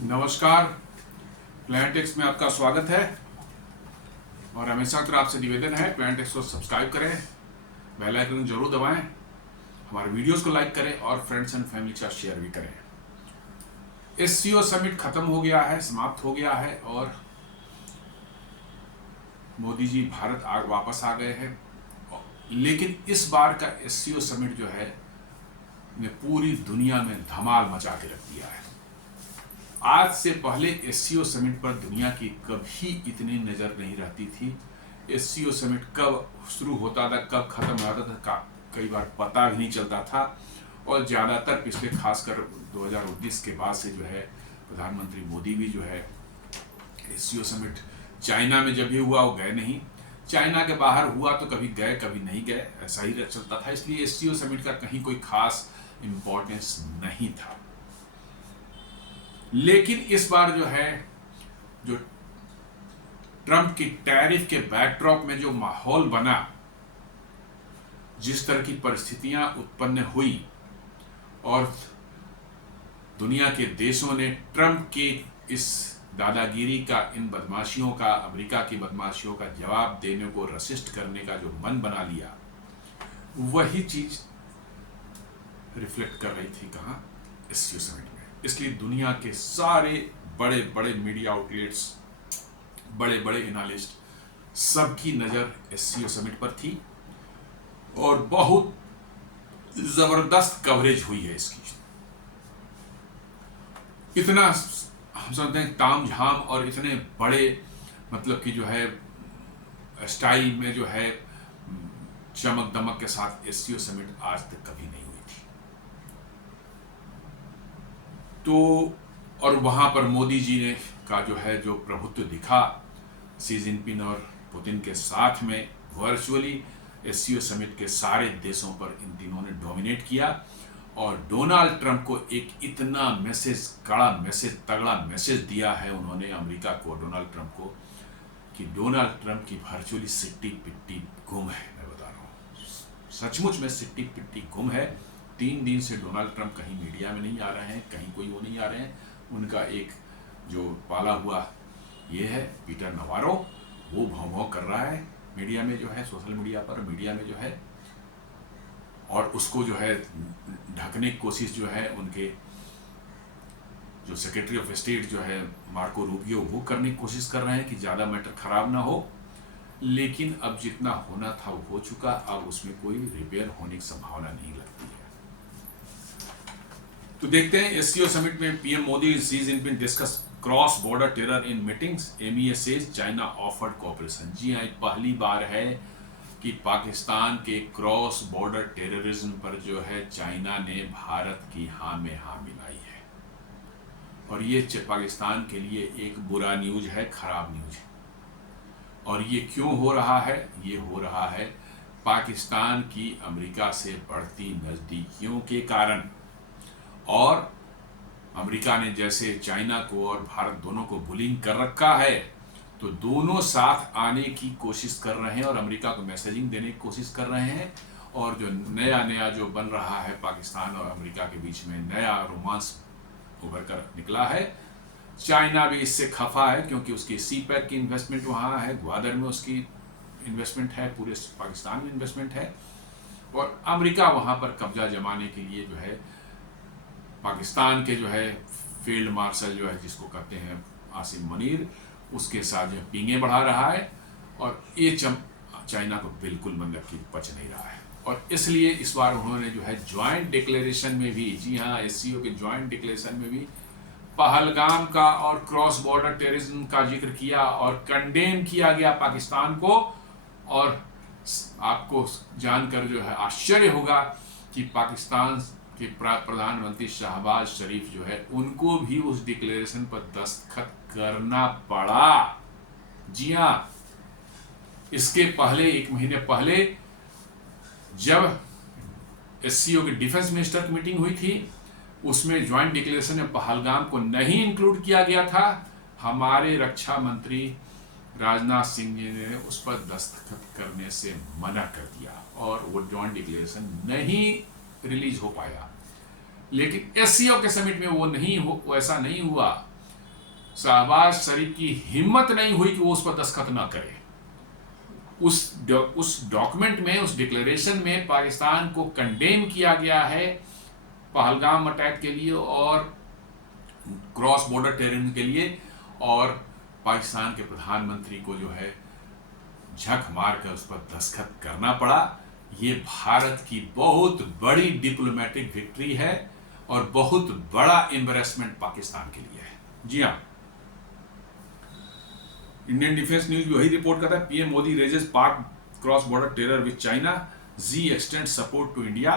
नमस्कार। प्लांटेक्स में आपका स्वागत है और हमेशा तरह आपसे निवेदन है प्लांटेक्स को सब्सक्राइब करें, बेल आइकन जरूर दबाएं, हमारे वीडियोस को लाइक करें और फ्रेंड्स एंड फैमिली के साथ शेयर भी करें। एससीओ समिट खत्म हो गया है, समाप्त हो गया है और मोदी जी भारत वापस आ गए हैं। लेकिन इस बार का एससीओ समिट जो है ने पूरी दुनिया में धमाल मचा के रख दिया है। आज से पहले एससीओ समिट पर दुनिया की कभी इतनी नज़र नहीं रहती थी। एससीओ समिट कब शुरू होता था, कब खत्म होता था, कई बार पता भी नहीं चलता था। और ज़्यादातर पिछले खासकर 2019 के बाद से जो है प्रधानमंत्री मोदी भी जो है एससीओ समिट चाइना में जब भी हुआ वो गए नहीं, चाइना के बाहर हुआ तो कभी गए कभी नहीं गए, ऐसा ही चलता था। इसलिए एससीओ समिट का कहीं कोई खास इम्पोर्टेंस नहीं था। लेकिन इस बार जो है जो ट्रंप की टैरिफ के बैकड्रॉप में जो माहौल बना, जिस तरह की परिस्थितियां उत्पन्न हुई और दुनिया के देशों ने ट्रंप की इस दादागिरी का, इन बदमाशियों का, अमेरिका की बदमाशियों का जवाब देने को रसिस्ट करने का जो मन बना लिया, वही चीज रिफ्लेक्ट कर रही थी कहाँ, एससीओ समिट में। इसलिए दुनिया के सारे बड़े बड़े मीडिया आउटलेट्स, बड़े बड़े एनालिस्ट, सबकी नज़र एससीओ समिट पर थी और बहुत ज़बरदस्त कवरेज हुई है इसकी। इतना हम समझते हैं तामझाम और इतने बड़े मतलब कि जो है स्टाइल में जो है चमक दमक के साथ एससीओ समिट आज तक कभी नहीं हुई थी। तो और वहाँ पर मोदी जी ने का जो है जो प्रभुत्व दिखा शी जिनपिंग और पुतिन के साथ में, वर्चुअली एससीओ समिट के सारे देशों पर इन तीनों ने डोमिनेट किया। और डोनाल्ड ट्रंप को एक इतना मैसेज, कड़ा मैसेज, तगड़ा मैसेज दिया है उन्होंने अमेरिका को, डोनाल्ड ट्रंप को, कि डोनाल्ड ट्रंप की वर्चुअली सिट्टी पिट्टी गुम है। मैं बता रहा हूँ, सचमुच में सिट्टी पिट्टी गुम है। 3 दिन से डोनाल्ड ट्रंप कहीं मीडिया में नहीं आ रहे हैं, कहीं कोई वो नहीं आ रहे हैं। उनका एक जो पाला हुआ ये है पीटर नवारो, वो भौं भौं कर रहा है मीडिया में, जो है सोशल मीडिया पर, मीडिया में जो है, और उसको जो है ढकने की कोशिश जो है उनके जो सेक्रेटरी ऑफ स्टेट जो है मार्को रूबियो, वो करने की कोशिश कर रहे हैं कि ज़्यादा मैटर खराब ना हो। लेकिन अब जितना होना था वो हो चुका, अब उसमें कोई रिपेयर होने की संभावना नहीं लगती है। तो देखते हैं एससीओ समिट में PM Modi Xi Jinping discuss cross border terror in meetings, MEA says China offered cooperation. जी हाँ, पहली बार है कि पाकिस्तान के क्रॉस बॉर्डर टेररिज्म पर जो है चाइना ने भारत की हाँ में हाँ मिलाई है। और ये पाकिस्तान के लिए एक बुरा न्यूज है, खराब न्यूज है। और ये क्यों हो रहा है? ये हो रहा है पाकिस्तान की अमेरिका से बढ़ती नज़दीकियों के कारण। और अमेरिका ने जैसे चाइना को और भारत दोनों को बुलिंग कर रखा है, तो दोनों साथ आने की कोशिश कर रहे हैं और अमेरिका को मैसेजिंग देने की कोशिश कर रहे हैं। और जो नया जो बन रहा है पाकिस्तान और अमेरिका के बीच में, नया रोमांस उभर कर निकला है। चाइना भी इससे खफा है क्योंकि उसकी सी पैक की इन्वेस्टमेंट वहाँ है, ग्वादर में उसकी इन्वेस्टमेंट है, पूरे पाकिस्तान में इन्वेस्टमेंट है। और अमेरिका वहाँ पर कब्जा जमाने के लिए जो है पाकिस्तान के जो है फील्ड मार्शल जो है, जिसको कहते हैं आसिम मुनीर, उसके साथ जो पींगे बढ़ा रहा है। और ये चाइना को बिल्कुल मतलब कि पच नहीं रहा है। और इसलिए इस बार उन्होंने जो है ज्वाइंट डिक्लेरेशन में भी, जी हाँ, एससीओ के ज्वाइंट डिक्लेरेशन में भी पहलगाम का और क्रॉस बॉर्डर टेररिज्म का जिक्र किया और कंडेम किया गया पाकिस्तान को। और आपको जानकर जो है आश्चर्य होगा कि पाकिस्तान के प्रधानमंत्री शहबाज शरीफ जो है, उनको भी उस डिक्लेरेशन पर दस्तखत करना पड़ा। जी हाँ, इसके पहले 1 महीने पहले जब एससीओ की डिफेंस मिनिस्टर की मीटिंग हुई थी, उसमें ज्वाइंट डिक्लेरेशन में पहलगाम को नहीं इंक्लूड किया गया था। हमारे रक्षा मंत्री राजनाथ सिंह जी ने उस पर दस्तखत करने से मना कर दिया और वो ज्वाइंट डिक्लेरेशन नहीं रिलीज हो पाया। लेकिन एससीओ के समिट में वो ऐसा नहीं हुआ। शहबाज शरीफ की हिम्मत नहीं हुई कि वो उस पर दस्तखत ना करे। उस डॉक्यूमेंट में, उस डिक्लेरेशन में पाकिस्तान को कंडेम किया गया है पहलगाम अटैक के लिए और क्रॉस बॉर्डर टेररिज्म के लिए, और पाकिस्तान के प्रधानमंत्री को जो है झक मार कर उस पर दस्तखत करना पड़ा। ये भारत की बहुत बड़ी डिप्लोमेटिक विक्ट्री है और बहुत बड़ा एम्बेरसमेंट पाकिस्तान के लिए है। जी हाँ, इंडियन डिफेंस न्यूज वही रिपोर्ट करता है, PM Modi raises Pak cross border terror with China, Xi extend support to India.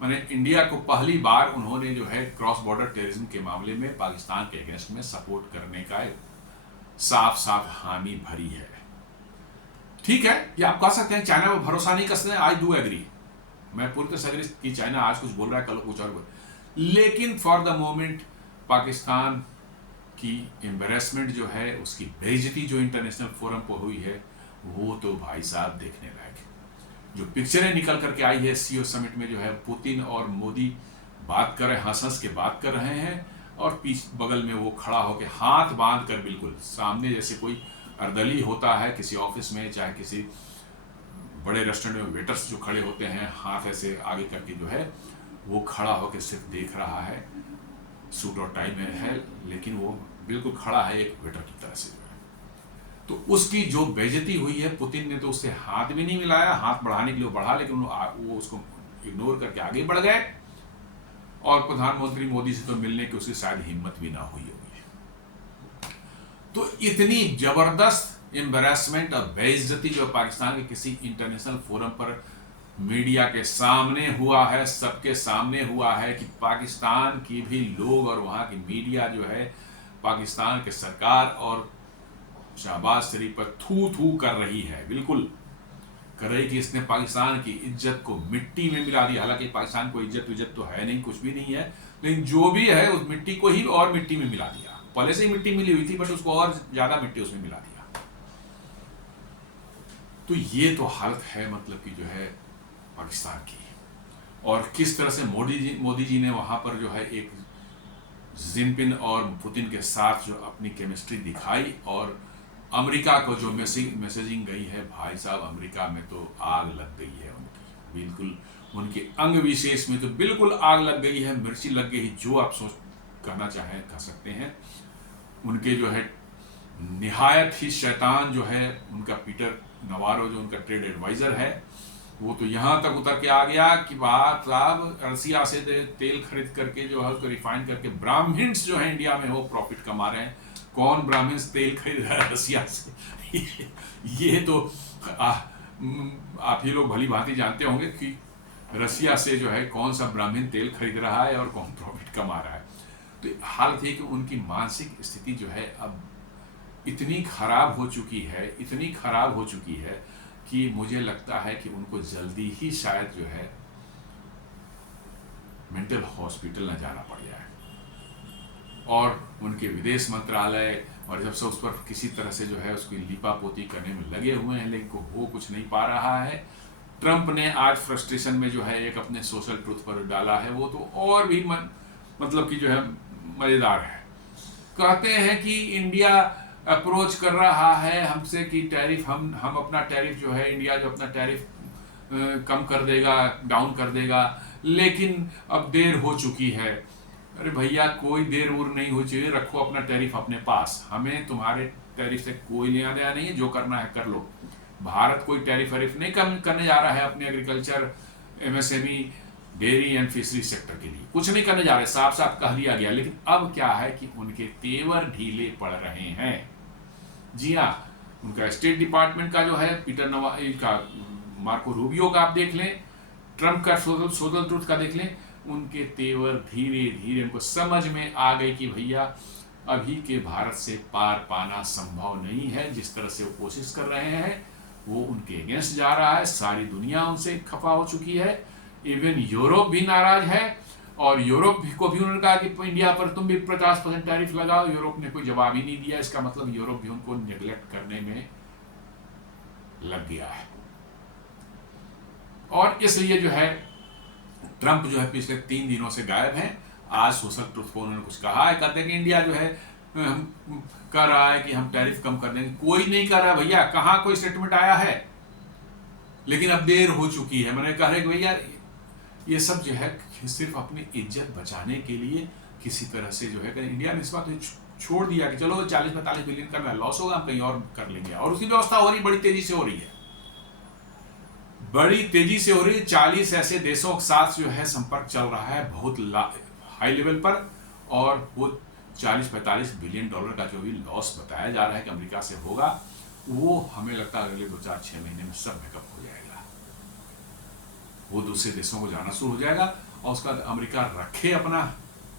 माने इंडिया को पहली बार उन्होंने जो है क्रॉस बॉर्डर टेररिज्म के मामले में पाकिस्तान के अगेंस्ट में सपोर्ट करने का एक साफ साफ हामी भरी है। ठीक है, ये आप कह सकते हैं चाइना पर भरोसा नहीं कर सकते, आई डू एग्री, मैं पूरी तरह से एग्री कि चाइना आज कुछ बोल रहा है कल कुछ और, लेकिन फॉर द मोमेंट पाकिस्तान की एम्बेरसमेंट जो है, उसकी बेइज्जती जो इंटरनेशनल फोरम पर हुई है, वो तो भाई साहब देखने लायक है। जो पिक्चरें निकल करके आई है सीओ समिट में, जो है पुतिन और मोदी बात कर रहे, हंस के बात कर रहे हैं, और पीछे बगल में वो खड़ा होकर हाथ बांध कर बिल्कुल सामने, जैसे कोई अर्दली होता है किसी ऑफिस में, चाहे किसी बड़े रेस्टोरेंट में वेटर्स जो खड़े होते हैं हाथ ऐसे आगे करके, जो है वो खड़ा होकर सिर्फ देख रहा है, सूट और टाई में है, लेकिन वो बिल्कुल खड़ा है एक वेटर की तरह से। तो उसकी जो बेइज्जती हुई है, पुतिन ने तो उससे हाथ भी नहीं मिलाया, हाथ बढ़ाने के लिए बढ़ा, लेकिन वो उसको इग्नोर करके आगे बढ़ गए, और प्रधानमंत्री मोदी से तो मिलने की उसकी शायद हिम्मत भी ना हुई होगी। तो इतनी जबरदस्त एम्बेरसमेंट और बेइज्जती जो पाकिस्तान के किसी इंटरनेशनल फोरम पर मीडिया के सामने हुआ है, सबके सामने हुआ है, कि पाकिस्तान की भी लोग और वहाँ की मीडिया जो है पाकिस्तान के सरकार और शहबाज शरीफ पर थू थू कर रही है, बिल्कुल कर रही कि इसने पाकिस्तान की इज्जत को मिट्टी में मिला दिया। हालांकि पाकिस्तान को इज्जत तो है नहीं, कुछ भी नहीं है, लेकिन जो भी है उस मिट्टी को ही और मिट्टी में मिला दिया। पहले से ही मिट्टी मिली हुई थी, बट उसको और ज्यादा मिट्टी उसमें मिला दिया। तो ये तो हालत है मतलब कि जो है पाकिस्तान की, और किस तरह से मोदी जी ने वहां पर जो है एक जिनपिंग और पुतिन के साथ जो अपनी केमिस्ट्री दिखाई, और अमेरिका को जो मैसेजिंग गई है, भाई साहब अमेरिका में तो आग लग गई है उनकी, बिल्कुल उनके अंग विशेष में तो बिल्कुल आग लग गई है, मिर्ची लग गई, जो आप सोच करना चाहें कह सकते हैं। उनके जो है निहायत ही शैतान जो है उनका पीटर नवारो, जो उनका ट्रेड एडवाइजर है, वो तो यहाँ तक उतर के आ गया कि बात साहब रसिया से तेल खरीद करके जो है उसको रिफाइन करके ब्राह्मण्स जो है इंडिया में वो प्रॉफिट कमा रहे हैं। कौन ब्राह्मण्स तेल खरीद रहा है रसिया से? ये तो आप ही लोग भली भांति जानते होंगे कि रसिया से जो है कौन सा ब्राह्मण तेल खरीद रहा है और कौन प्रॉफिट कमा रहा है। तो हालत है कि उनकी मानसिक स्थिति जो है अब इतनी खराब हो चुकी है, इतनी खराब हो चुकी है कि मुझे लगता है कि उनको जल्दी ही शायद जो है मेंटल हॉस्पिटल न जाना पड़ जाए। और उनके विदेश मंत्रालय और जब से उस पर किसी तरह से जो है उसकी लीपापोती करने में लगे हुए हैं, लेकिन वो कुछ नहीं पा रहा है। ट्रंप ने आज फ्रस्ट्रेशन में जो है एक अपने सोशल ट्रूथ पर डाला है, वो तो और भी मतलब कि जो है मज़ेदार है। कहते हैं कि इंडिया अप्रोच कर रहा है हमसे कि टैरिफ हम अपना टैरिफ जो है, इंडिया जो अपना टैरिफ कम कर देगा, डाउन कर देगा, लेकिन अब देर हो चुकी है। अरे भैया कोई देर वूर नहीं हो चाहिए, रखो अपना टैरिफ अपने पास, हमें तुम्हारे टैरिफ से कोई लेना देना नहीं है, जो करना है कर लो। भारत कोई टैरिफ वैरिफ नहीं कम करने जा रहा है अपने agriculture, MSME, dairy and fishery sector के लिए, कुछ नहीं करने जा रहे, साफ साफ कह दिया गया। लेकिन अब क्या है कि उनके तेवर ढीले पड़ रहे हैं। जी हाँ, उनका स्टेट डिपार्टमेंट का जो है पीटर का मार्को रूबियो का आप देख लें, ट्रंप का सोशल ट्रूथ का देख लें, उनके तेवर धीरे धीरे उनको समझ में आ गई कि भैया अभी के भारत से पार पाना संभव नहीं है। जिस तरह से वो कोशिश कर रहे हैं वो उनके अगेंस्ट जा रहा है, सारी दुनिया उनसे खफा हो चुकी है, इवन यूरोप भी नाराज है। और यूरोप को भी उन्होंने कहा कि इंडिया पर तुम भी 50% टैरिफ लगाओ, यूरोप ने कोई जवाब ही नहीं दिया। इसका मतलब यूरोप भी उनको नेग्लेक्ट करने में लग गया है। और इसलिए जो है ट्रंप जो है पिछले 3 दिनों से गायब हैं। आज सोशल ट्रूथ पर उन्होंने कुछ कहा है, कहते हैं कि इंडिया जो है हम कर रहा है कि हम टैरिफ कम कर देंगे। कोई नहीं कर रहा भैया, कहाँ कोई स्टेटमेंट आया है। लेकिन अब देर हो चुकी है। मैंने कहा कि भैया ये सब जो है सिर्फ अपनी इज्जत बचाने के लिए किसी तरह से जो है इंडिया ने इस बात को छोड़ दिया कि चलो 40-45 बिलियन का लॉस होगा, हम कहीं और कर लेंगे। और उसकी व्यवस्था हो रही, बड़ी तेजी से हो रही है, बड़ी तेजी से हो रही है। 40 ऐसे देशों के साथ जो है संपर्क चल रहा है बहुत हाई लेवल पर, और वो 40-45 बिलियन डॉलर का जो भी लॉस बताया जा रहा है कि अमेरिका से होगा, वो हमें लगता है अगले 2-4-6 महीने में सब मेकअप हो जाएगा। वो दूसरे देशों को जाना शुरू हो जाएगा, और उसका अमेरिका रखे अपना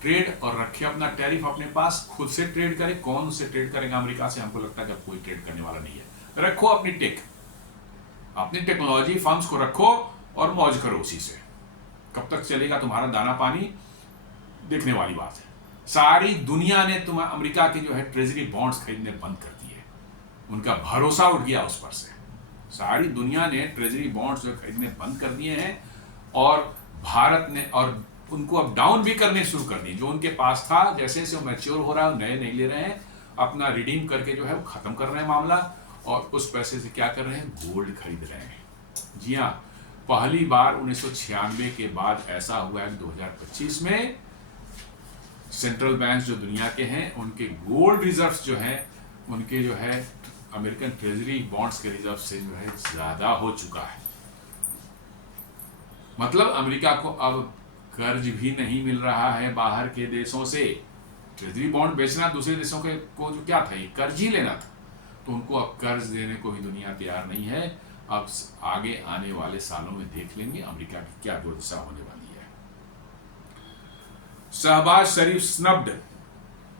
ट्रेड और रखे अपना टैरिफ अपने पास, खुद से ट्रेड करे। कौन उससे ट्रेड करेगा अमेरिका से? हमको लगता है कि कोई ट्रेड करने वाला नहीं है। रखो अपनी अपनी टेक्नोलॉजी फर्म्स को रखो और मौज करो उसी से। कब तक चलेगा तुम्हारा दाना पानी, देखने वाली बात है। सारी दुनिया ने अमेरिका के जो है ट्रेजरी बॉन्ड्स खरीदने बंद कर दिए, उनका भरोसा उठ गया उस पर से। सारी दुनिया ने ट्रेजरी बॉन्ड्स जो खरीदने बंद कर दिए हैं, और भारत ने और उनको अब डाउन भी करने शुरू कर दिए। जो उनके पास था, जैसे जैसे मैच्योर हो रहा है, नए नहीं ले रहे हैं, अपना रिडीम करके जो है वो खत्म कर रहे हैं मामला, और उस पैसे से क्या कर रहे हैं? गोल्ड खरीद रहे हैं। जी हाँ, पहली बार 1996 के बाद ऐसा हुआ है 2025 में सेंट्रल बैंक जो दुनिया के हैं, उनके गोल्ड रिजर्व्स जो हैं, उनके जो है अमेरिकन ट्रेजरी बॉन्ड्स के रिजर्व से जो है ज्यादा हो चुका है। मतलब अमेरिका को अब कर्ज भी नहीं मिल रहा है बाहर के देशों से। ट्रेजरी बॉन्ड बेचना दूसरे देशों के को जो क्या था, ये कर्ज ही लेना था, तो उनको अब कर्ज देने को ही दुनिया तैयार नहीं है। अब आगे आने वाले सालों में देख लेंगे अमेरिका की क्या दुर्दशा होने वाली है। Shehbaz Sharif snubbed,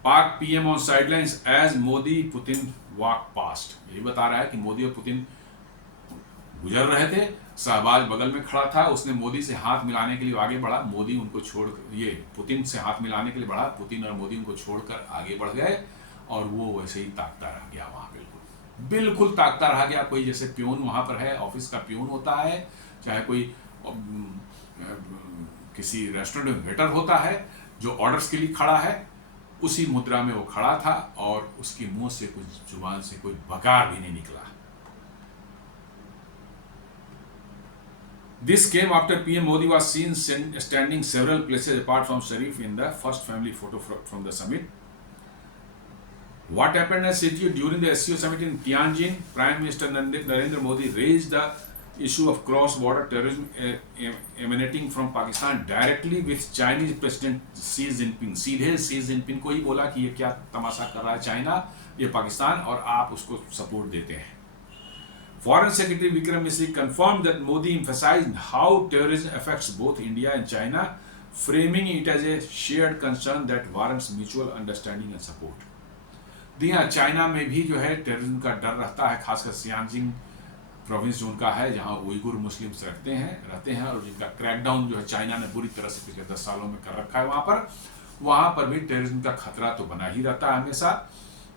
Pak PM on sidelines as Modi Putin walk past. यही बता रहा है कि मोदी और पुतिन गुजर रहे थे, शहबाज बगल में खड़ा था, उसने मोदी से हाथ मिलाने के लिए आगे बढ़ा, मोदी उनको छोड़, ये पुतिन से हाथ मिलाने के लिए बढ़ा, पुतिन और मोदी उनको छोड़कर आगे बढ़ गए, और वो वैसे ही ताकता रह गया वहां, बिल्कुल ताकता रह गया। कोई जैसे प्यून वहां पर है, ऑफिस का प्यून होता है, चाहे कोई किसी रेस्टोरेंट में वेटर होता है जो ऑर्डर्स के लिए खड़ा है, उसी मुद्रा में वो खड़ा था, और उसकी मुंह से कुछ जुबान से कोई बकार भी नहीं निकला। This came after PM Modi was seen standing several places apart from Sharif in the first family photo from the summit. What happened as SCO during the SCO summit in Tianjin? Prime Minister Narendra Modi raised the issue of cross-border terrorism emanating from Pakistan directly with Chinese President Xi Jinping. सीधे Xi Jinping को ही बोला कि ये क्या तमाशा कर रहा है China, ये पाकिस्तान, और आप उसको सपोर्ट देते हैं। Foreign Secretary Vikram Misri confirmed that Modi emphasized how terrorism affects both India and China, framing it as a shared concern that warrants mutual understanding and support. दिया चाइना में भी जो है टेररिज्म का डर रहता है, खासकर सियांजिंग प्रोविंस जो उनका है, जहां उइगुर मुस्लिम्स रहते हैं, और जिनका क्रैकडाउन जो है चाइना ने बुरी तरह से पिछले 10 सालों में कर रखा है, वहां पर भी टेररिज्म का खतरा तो बना ही रहता है हमेशा।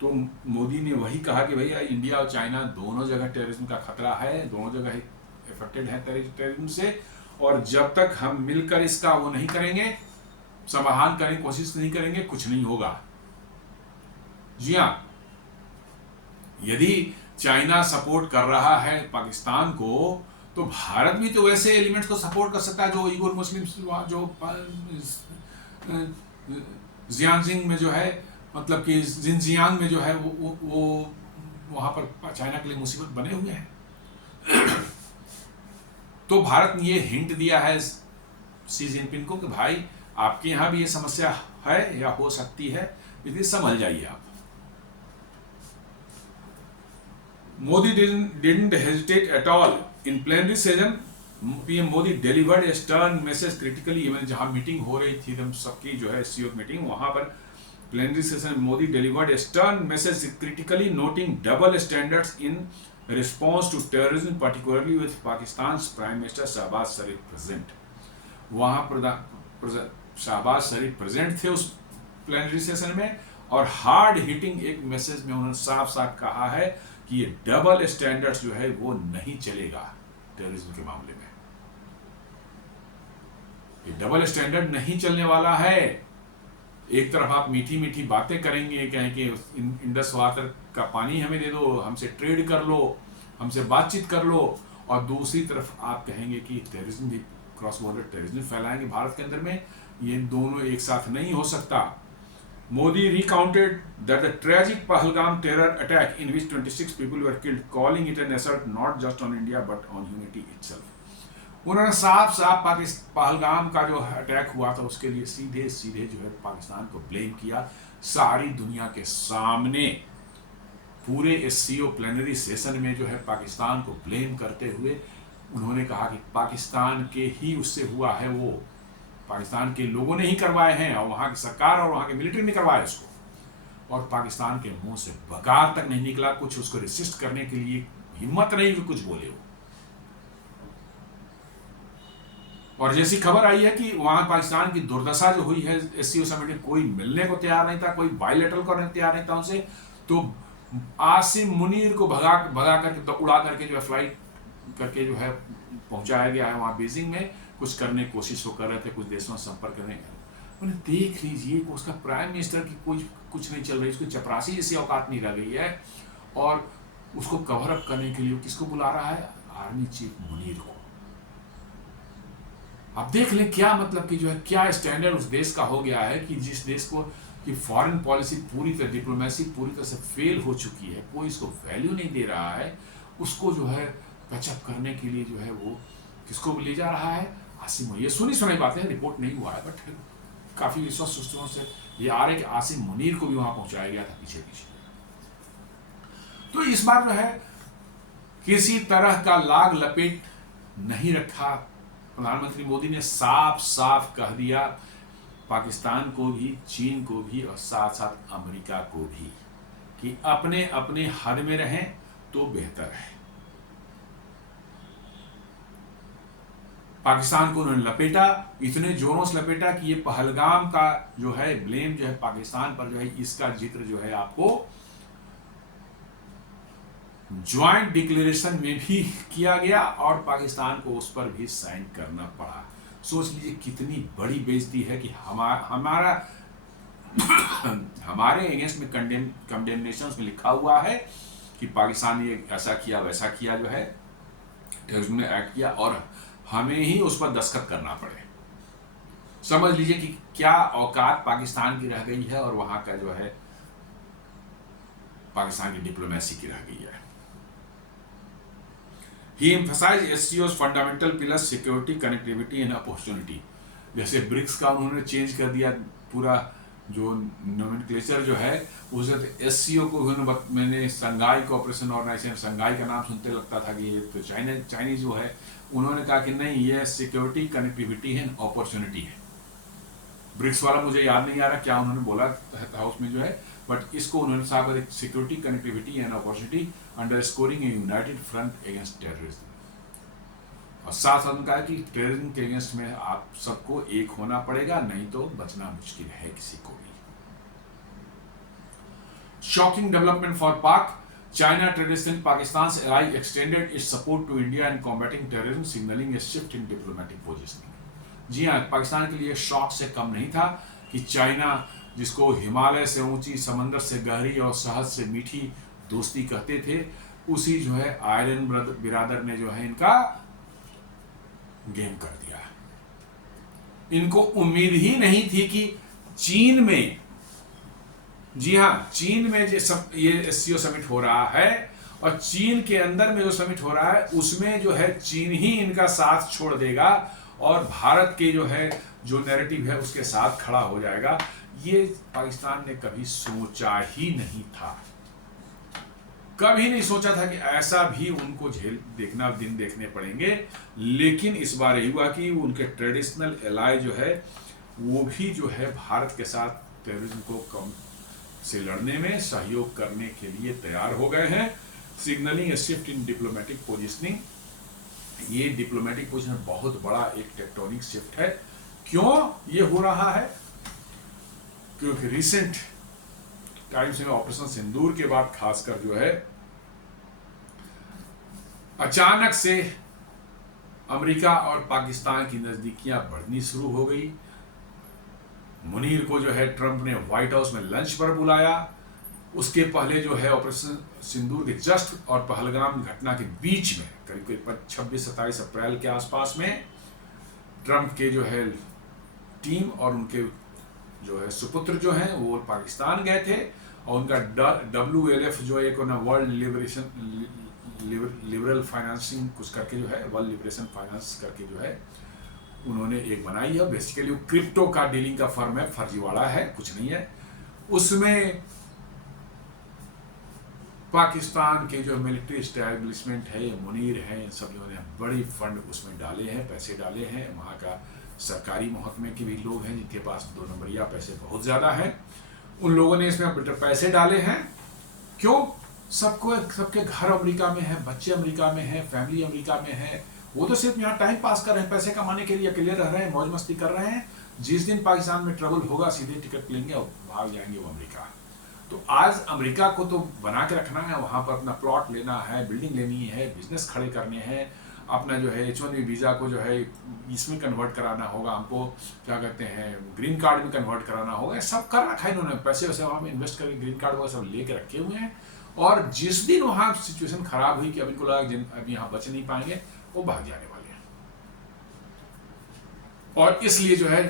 तो मोदी ने वही कहा कि भैया इंडिया और चाइना दोनों जगह टेररिज्म का खतरा है, दोनों जगह इफेक्टेड है टेररिज्म से, और जब तक हम मिलकर इसका वो नहीं करेंगे, समाधान करने की कोशिश नहीं करेंगे, कुछ नहीं होगा। जी हाँ, यदि चाइना सपोर्ट कर रहा है पाकिस्तान को, तो भारत भी तो वैसे एलिमेंट्स को सपोर्ट कर सकता है जो उइगुर मुस्लिम्स जो जियांजिंग में जो है, मतलब कि जिनजियांग में जो है वो वहां पर चाइना के लिए मुसीबत बने हुए हैं। तो भारत ने ये हिंट दिया है शी जिनपिंग को कि भाई आपके यहां भी ये समस्या है या हो सकती है, इसलिए समझ जाइए आप। Modi didn't hesitate at all. In plenary session, PM Modi delivered a stern message critically, even जहाँ मीटिंग हो रही थी हम सबकी जो है सीओ मीटिंग, वहाँ पर plenary session Modi delivered a stern message critically, noting double standards in response to terrorism, particularly with Pakistan's Prime Minister Shahbaz Sharif present. वहाँ शहबाज शरीफ प्रेजेंट थे उस प्लेनरी सेशन में, और हार्ड हिटिंग एक मैसेज में उन्होंने साफ साफ कहा है कि ये डबल स्टैंडर्ड्स जो है वो नहीं चलेगा टेररिज्म के मामले में। ये डबल स्टैंडर्ड नहीं चलने वाला है। एक तरफ आप मीठी मीठी बातें करेंगे, कहें कि इंडस वाटर का पानी हमें दे दो, हमसे ट्रेड कर लो, हमसे बातचीत कर लो, और दूसरी तरफ आप कहेंगे कि टेररिज्म भी, क्रॉस बॉर्डर टेररिज्म फैलाएंगे भारत के अंदर में। ये दोनों एक साथ नहीं हो सकता। Modi recounted that the tragic Pahalgam terror attack in which 26 people were killed, calling it an assault not just on India but on humanity itself. उन्होंने साफ साफ पहलगाम का जो अटैक हुआ था उसके लिए सीधे सीधे जो है पाकिस्तान को ब्लेम किया, सारी दुनिया के सामने पूरे SCO प्लेनरी सेशन में जो है पाकिस्तान को ब्लेम करते हुए उन्होंने कहा कि पाकिस्तान के ही उससे हुआ है, वो पाकिस्तान के लोगों ने ही करवाए हैं, और वहाँ की सरकार और वहाँ की मिलिट्री ने करवाया इसको, और पाकिस्तान के मुंह से बगार तक नहीं निकला, कुछ उसको रेसिस्ट करने के लिए हिम्मत नहीं कि कुछ बोले हो। और जैसी खबर आई है कि वहां पाकिस्तान की दुर्दशा जो हुई है SCO समिट में, कोई मिलने को तैयार नहीं था, कोई बायलैटरल करने तैयार नहीं था उनसे, तो आसिम मुनीर को भगा करके, तो उड़ा करके जो है फ्लाइट करके जो है पहुंचाया गया है वहां बीजिंग में। कुछ करने की कोशिश वो कर रहे थे, कुछ देशों से संपर्क करने का। उन्हें देख लीजिए, उसका प्राइम मिनिस्टर की कोई कुछ नहीं चल रही, उसको चपरासी जैसी औकात नहीं रह गई है, और उसको कवर अप करने के लिए किसको बुला रहा है? आर्मी चीफ मुनीर को। आप देख लें क्या मतलब कि जो है क्या स्टैंडर्ड उस देश का हो गया है कि जिस देश को की फॉरेन पॉलिसी पूरी तरह, डिप्लोमेसी पूरी तरह से फेल हो चुकी है, कोई इसको वैल्यू नहीं दे रहा है, उसको जो है पैचअप करने के लिए जो है वो किसको ले जा रहा है? आसिम। ये सुनी सुनाई बातें हैं, रिपोर्ट नहीं हुआ है, बट काफी विश्वास सूत्रों से ये आ रहा है कि आसिम मुनीर को भी वहां पहुंचाया गया था पीछे पीछे। तो इस बार जो है किसी तरह का लाग लपेट नहीं रखा। प्रधानमंत्री मोदी ने साफ साफ कह दिया पाकिस्तान को भी, चीन को भी, और साथ साथ अमेरिका को भी कि अपने अपने हद में रहें तो बेहतर है। पाकिस्तान को उन्होंने लपेटा, इतने जोरों से लपेटा कि ये पहलगाम का जो है ब्लेम जो है पाकिस्तान पर जो है, इसका जिक्र जो है आपको ज्वाइंट डिक्लेरेशन में भी किया गया, और पाकिस्तान को उस पर भी साइन करना पड़ा। सोच लीजिए कितनी बड़ी बेइज्जती है कि हमारा हमारे अगेंस्ट में कंडेमनेशन में लिखा हुआ है कि पाकिस्तान ये ऐसा किया वैसा किया, जो है टेररिज्म ने एक्ट किया, और हमें ही उस पर दस्तखत करना पड़े। समझ लीजिए कि क्या औकात पाकिस्तान की रह गई है, और वहां का जो है पाकिस्तान की डिप्लोमेसी की रह गई है। He emphasized SCO's fundamental pillars security, connectivity and opportunity। जैसे ब्रिक्स का उन्होंने चेंज कर दिया पूरा जो नोमेनक्लेचर जो है, उसे SCO को मैंने संघाई कोऑपरेशन ऑर्गेनाइजेशन, संघाई का नाम सुनते लगता था कि ये तो चाइनीज जो है, उन्होंने कहा कि नहीं, ये सिक्योरिटी, कनेक्टिविटी है, अपॉर्चुनिटी है। ब्रिक्स वाला मुझे याद नहीं आ रहा क्या उन्होंने बोला था उसमें जो है, बट इसको उन्होंने साफ security, connectivity and opportunity under scoring A United front against terrorism. और साथ साथ कहा कि टेररिज्म के अगेंस्ट में आप सबको एक होना पड़ेगा, नहीं तो बचना मुश्किल है किसी को भी। शॉकिंग डेवलपमेंट फॉर पाक, China terrorists in Pakistan's ally extended its support to India in combating terrorism, signaling a shift in diplomatic positioning। जी हाँ, पाकिस्तान के लिए शॉक से कम नहीं था कि चाइना, जिसको हिमालय से ऊंची, समंदर से गहरी और शहद से मीठी दोस्ती कहते थे, उसी जो है आयरन बिरादर ने जो है इनका गेम कर दिया। इनको उम्मीद ही नहीं थी कि चीन में, जी हाँ, चीन में ये SCO समिट हो रहा है, और चीन के अंदर में जो समिट हो रहा है उसमें जो है चीन ही इनका साथ छोड़ देगा, और भारत के जो है जो नैरेटिव है उसके साथ खड़ा हो जाएगा। ये पाकिस्तान ने कभी सोचा ही नहीं था, कभी नहीं सोचा था कि ऐसा भी उनको दिन देखने पड़ेंगे। लेकिन इस बार ये हुआ कि उनके ट्रेडिशनल एलाय जो है वो भी जो है भारत के साथ टेररिज्म को कम से लड़ने में सहयोग करने के लिए तैयार हो गए हैं। Signalling A shift in diplomatic positioning, ये डिप्लोमेटिक पोजिशन बहुत बड़ा एक टेक्टोनिक शिफ्ट है। क्यों ये हो रहा है? क्योंकि रिसेंट टाइम्स में ऑपरेशन सिंदूर के बाद खासकर जो है अचानक से अमेरिका और पाकिस्तान की नजदीकियां बढ़नी शुरू हो गई। मुनीर को जो है ट्रंप ने व्हाइट हाउस में लंच पर बुलाया। उसके पहले जो है ऑपरेशन सिंदूर के जस्ट और पहलगाम घटना के बीच में करीब करीब 26-27 अप्रैल के आसपास में ट्रंप के जो है टीम और उनके जो है सुपुत्र जो हैं वो पाकिस्तान गए थे, और उनका WLF जो एक ना वर्ल्ड लिबरल फाइनेंसिंग कुछ करके जो है वर्ल्ड लिबरेशन फाइनेंस करके जो है उन्होंने एक बनाई है। बेसिकली वो क्रिप्टो का डीलिंग का फर्म है, फर्जीवाड़ा है, कुछ नहीं है। उसमें पाकिस्तान के जो मिलिट्री एस्टैब्लिशमेंट है, मुनीर है, इन सब लोगों ने बड़ी फंड उसमें डाले हैं, पैसे डाले हैं। वहाँ का सरकारी महकमे के भी लोग हैं जिनके पास 2 नंबरिया पैसे बहुत ज़्यादा हैं, उन लोगों ने इसमें पैसे डाले हैं। क्यों? सबके घर अमेरिका में है, बच्चे अमेरिका में हैं, फैमिली अमेरिका में है। वो तो सिर्फ यहाँ टाइम पास कर रहे हैं, पैसे कमाने के लिए अकेले रह रहे हैं, मौज मस्ती कर रहे हैं। जिस दिन पाकिस्तान में ट्रबल होगा सीधे टिकट लेंगे और भाग जाएंगे वो अमेरिका। तो आज अमेरिका को तो बना के रखना है, वहाँ पर अपना प्लॉट लेना है, बिल्डिंग लेनी है, बिजनेस खड़े करने हैं, अपना जो है H1B वीज़ा को जो है इसमें कन्वर्ट कराना होगा, हमको क्या कहते हैं ग्रीन कार्ड में कन्वर्ट कराना होगा। सब कर रखा है इन्होंने, पैसे वैसे वहाँ में इन्वेस्ट करके ग्रीन कार्ड वगैरह सब लेके रखे हुए हैं। और जिस दिन वहाँ सिचुएशन खराब हुई कि अब इनको लगा अब यहाँ बच नहीं पाएंगे, वो भाग जाने वाले हैं। और इसलिए जो है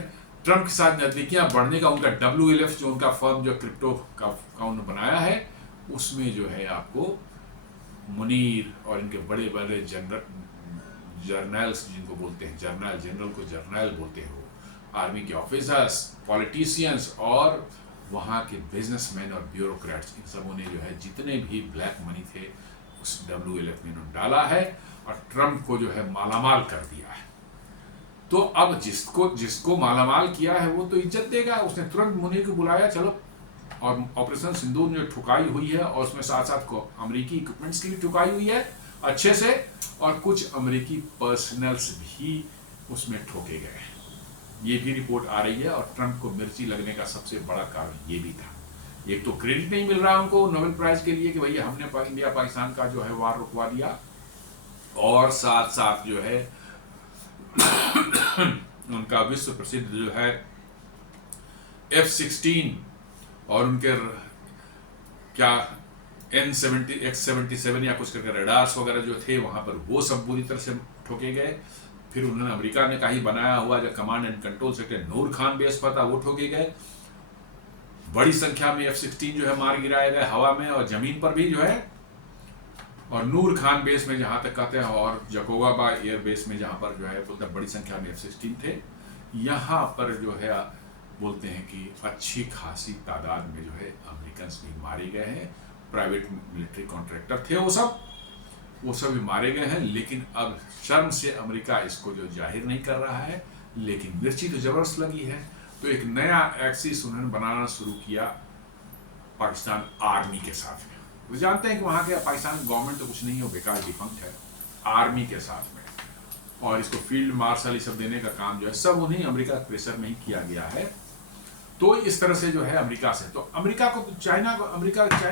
ट्रंप के साथ नजदीकियां बढ़ने का उनका WLF जो उनका फर्म जो क्रिप्टो का उन्होंने बनाया है, उसमें जो है आपको मुनीर और इनके बड़े बड़े जर्नल्स जिनको बोलते हैं जनरल को जर्नल बोलते हैं, वो आर्मी के ऑफिसर्स, पॉलिटिशियंस और वहाँ के बिजनेसमैन और ब्यूरोक्रेट्स, इन सबों ने जो है जितने भी ब्लैक मनी थे उस WLF में इन्होंने डाला है और ट्रंप को जो है मालामाल कर दिया है। तो अब जिसको मालामाल किया है वो तो इज्जत देगा। उसने तुरंत मुनीर को बुलाया, चलो, और ऑपरेशन सिंदूर में ठुकाई हुई है और उसमें साथ साथ को अमेरिकी इक्विपमेंट्स की भी ठुकाई हुई है अच्छे से, और कुछ अमेरिकी पर्सनल्स भी उसमें ठोके गए हैं, ये भी रिपोर्ट आ रही है। और ट्रंप को मिर्ची लगने का सबसे बड़ा कारण ये भी था। एक तो क्रेडिट नहीं मिल रहा उनको नोबेल प्राइज के लिए कि भैया हमने इंडिया पाकिस्तान का जो है वार रुकवा दिया, और साथ साथ जो है उनका विश्व प्रसिद्ध जो है F-16 और उनके क्या X-77 या कुछ करके रडार्स वगैरह जो थे वहां पर, वो सब बुरी तरह से ठोके गए। फिर उन्होंने अमेरिका ने कहीं बनाया हुआ जो command and control sector Noor Khan base पर था, वो ठोके गए। बड़ी संख्या में F-16 जो है मार गिराए गए हवा में और जमीन पर भी जो है, और नूर खान बेस में जहां तक कहते हैं, और जकोवा एयर बेस में जहां पर जो है मतलब बड़ी संख्या में F-16 थे, यहाँ पर जो है बोलते हैं कि अच्छी खासी तादाद में जो है अमेरिकन भी मारे गए हैं। प्राइवेट मिलिट्री कॉन्ट्रैक्टर थे वो सब भी मारे गए हैं। लेकिन अब शर्म से अमेरिका इसको जो जाहिर नहीं कर रहा है, लेकिन मिर्ची तो जबरदस्त लगी है। तो एक नया एक्सिस उन्होंने बनाना शुरू किया पाकिस्तान आर्मी के साथ में। वो जानते हैं कि वहाँ के पाकिस्तान गवर्नमेंट तो कुछ नहीं है, बेकार डिफंक्ट है, आर्मी के साथ में, और इसको फील्ड मार्शल ये सब देने का काम जो है सब उन्हीं अमेरिका के प्रेशर में ही किया गया है। तो इस तरह से जो है अमेरिका से, तो अमेरिका को चाइना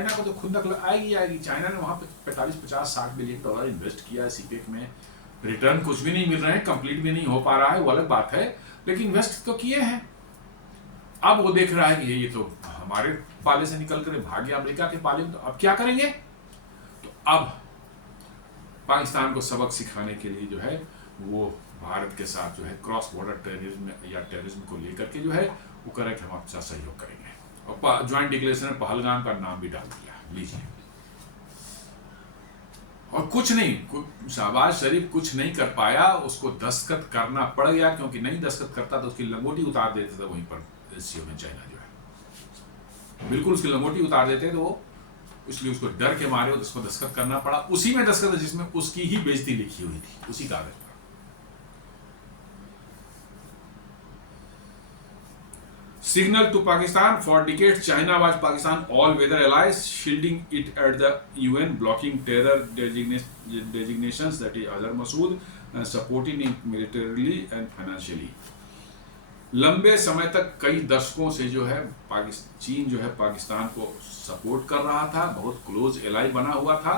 को तो खुंदक आएगी। चाइना ने वहाँ पे 45-50-60 बिलियन डॉलर इन्वेस्ट किया है सीपेक में, रिटर्न कुछ भी नहीं मिल रहे हैं, कंप्लीट भी नहीं हो पा रहा है, वो अलग बात है, लेकिन इन्वेस्ट तो किए हैं। अब वो देख रहा है कि ये तो हमारे पाले से निकल कर भाग गया अमेरिका के पाले में, तो अब क्या करेंगे। तो अब पाकिस्तान को सबक सिखाने के लिए जो है वो भारत के साथ जो है क्रॉस बॉर्डर टेररिज्म को लेकर के जो है वो करे कि हम आपके साथ सहयोग करेंगे, और ज्वाइंट डिक्लेरेशन में पहलगाम का नाम भी डाल दिया, लीजिए। और कुछ नहीं, शहबाज शरीफ कुछ नहीं कर पाया, उसको दस्तखत करना पड़ गया, क्योंकि नहीं दस्तखत करता तो उसकी लंगोटी उतार देते थे वहीं पर एससीओ में। चाइना जो है बिल्कुल उसकी लंगोटी उतार देते तो वो, इसलिए उसको डर के मारे उसको दस्तखत करना पड़ा। उसी में दस्तखत जिसमें उसकी ही बेइज्जती लिखी हुई थी, उसी कागज पर। Signal to Pakistan: for decades, China was Pakistan's all-weather ally, shielding it at the UN, blocking terror designations, that is Azhar Masood, and supporting it militarily and financially. लंबे समय तक कई दशकों से जो है चीन जो है पाकिस्तान को सपोर्ट कर रहा था, बहुत क्लोज एलाई बना हुआ था,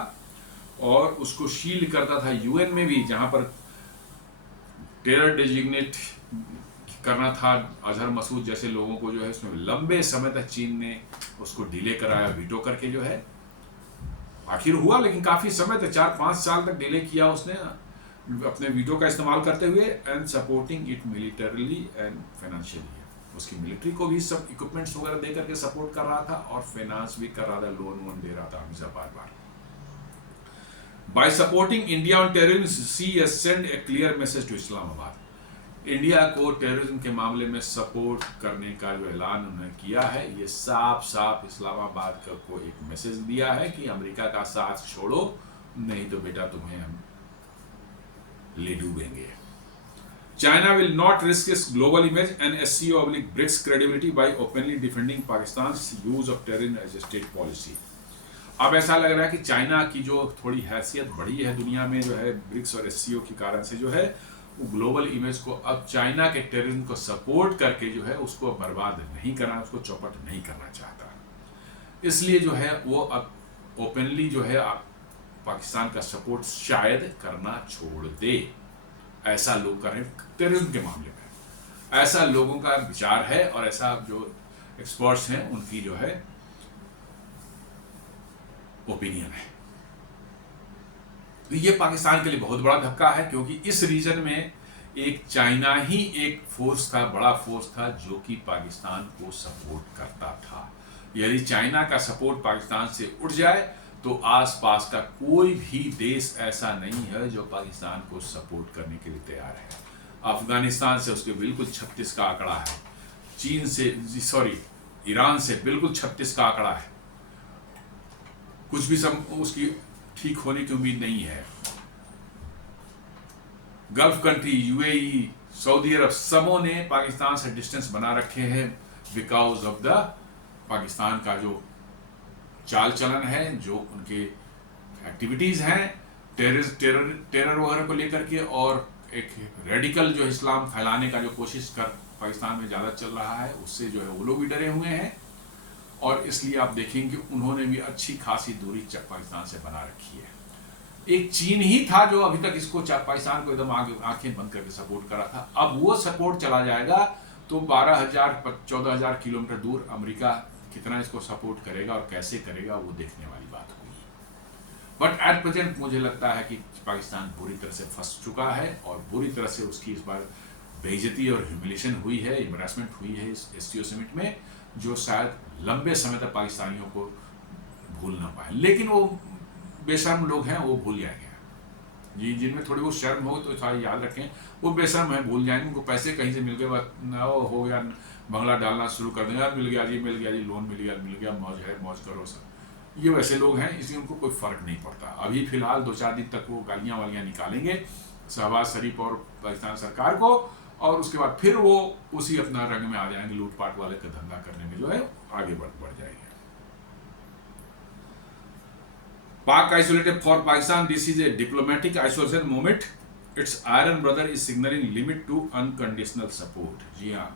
और उसको शील्ड करता था यूएन में भी, जहां पर टेरर डेजिग्नेट करना था अजहर मसूद जैसे लोगों को जो है उसमें लंबे समय तक चीन ने उसको डिले कराया, वीटो करके जो है आखिर हुआ, लेकिन काफ़ी समय तक 4-5 साल तक डिले किया उसने अपने वीटो का इस्तेमाल करते हुए, and supporting it militarily and financially. उसकी मिलिट्री को भी सब इक्विपमेंट्स वगैरह दे करके सपोर्ट कर रहा था और फाइनेंस भी कर रहा था, लोन वोन दे रहा था हमेशा बार बार। By supporting India on terrorism Xi has send a clear message to Islamabad. India को टेररिज्म के मामले में सपोर्ट करने का जो ऐलान उन्होंने किया है, ये साफ साफ इस्लामाबाद को एक मैसेज दिया है कि अमेरिका का साथ छोड़ो, नहीं तो बेटा तुम्हें हम ले डूबेंगे। China will not risk its global image and SCO/BRICS credibility by openly defending Pakistan's use of terrorism as a state policy। अब ऐसा लग रहा है कि चाइना की जो थोड़ी हैसियत बढ़ी है दुनिया में जो है ब्रिक्स और SCO के कारण से जो है वो ग्लोबल इमेज को अब चाइना के टेररिज्म को सपोर्ट करके जो है उसको बर्बाद नहीं करना, उसको चौपट नहीं करना चाहता। इसलिए जो है वो अब ओपनली जो है पाकिस्तान का सपोर्ट शायद करना छोड़ दे। ऐसा लोग करें टेररिज्म के मामले में, ऐसा लोगों का विचार है और ऐसा जो एक्सपर्ट्स हैं उनकी जो है ओपिनियन है। तो ये पाकिस्तान के लिए बहुत बड़ा धक्का है, क्योंकि इस रीजन में एक चाइना ही एक फोर्स था, बड़ा फोर्स था जो कि पाकिस्तान को सपोर्ट करता था। यदि चाइना का सपोर्ट पाकिस्तान से उठ जाए तो आसपास का कोई भी देश ऐसा नहीं है जो पाकिस्तान को सपोर्ट करने के लिए तैयार है। अफगानिस्तान से उसके बिल्कुल 36 का आंकड़ा है, चीन से ईरान से बिल्कुल 36 का आंकड़ा है, कुछ भी उसकी ठीक होने की उम्मीद नहीं है। गल्फ कंट्री, यूएई, सऊदी अरब, सबों ने पाकिस्तान से डिस्टेंस बना रखे हैं बिकॉज ऑफ द पाकिस्तान का जो चाल चलन है, जो उनके एक्टिविटीज़ हैं टेरर वगैरह को लेकर के, और एक रेडिकल जो इस्लाम फैलाने का जो कोशिश कर पाकिस्तान में ज़्यादा चल रहा है, उससे जो है वो लोग भी डरे हुए हैं। और इसलिए आप देखेंगे उन्होंने भी अच्छी खासी दूरी पाकिस्तान से बना रखी है। एक चीन ही था जो अभी तक इसको पाकिस्तान को एकदम आंखें बंद करके सपोर्ट कर रहा था। अब वो सपोर्ट चला जाएगा तो 12,000-14,000 किलोमीटर दूर अमेरिका कितना इसको सपोर्ट करेगा और कैसे करेगा वो देखने वाली बात होगी। बट एट प्रेजेंट मुझे लगता है कि पाकिस्तान बुरी तरह से फंस चुका है और बुरी तरह से उसकी इस बार बेइज्जती और ह्यूमिलेशन हुई है, एम्बैरेसमेंट हुई है इस SCO समिट में, जो शायद लंबे समय तक पाकिस्तानियों को भूल ना पाए। लेकिन वो बेशर्म लोग हैं, वो भूल जाएंगे जी, जिनमें थोड़ी बहुत शर्म हो तो थोड़ा याद रखें, वो बेशर्म है, भूल जाएंगे। उनको पैसे कहीं से मिल गए, हो गया, बंगला डालना शुरू कर देंगे, मिल गया जी, लोन मिल गया, मौज है, मौज करो सब। ये वैसे लोग हैं, इसलिए उनको कोई फ़र्क नहीं पड़ता। अभी फ़िलहाल 2-4 दिन तक वो गालियाँ वालियाँ निकालेंगे शहबाज शरीफ और पाकिस्तान सरकार को, और उसके बाद फिर वो उसी अपना रंग में आ जाएंगे, लूटपाट वाले का धंधा करने में जो है आगे बढ़ जाएंगे। Pak isolated for Pakistan, this is a diplomatic isolation moment. Its iron brother is signaling limit to unconditional support। जी हाँ,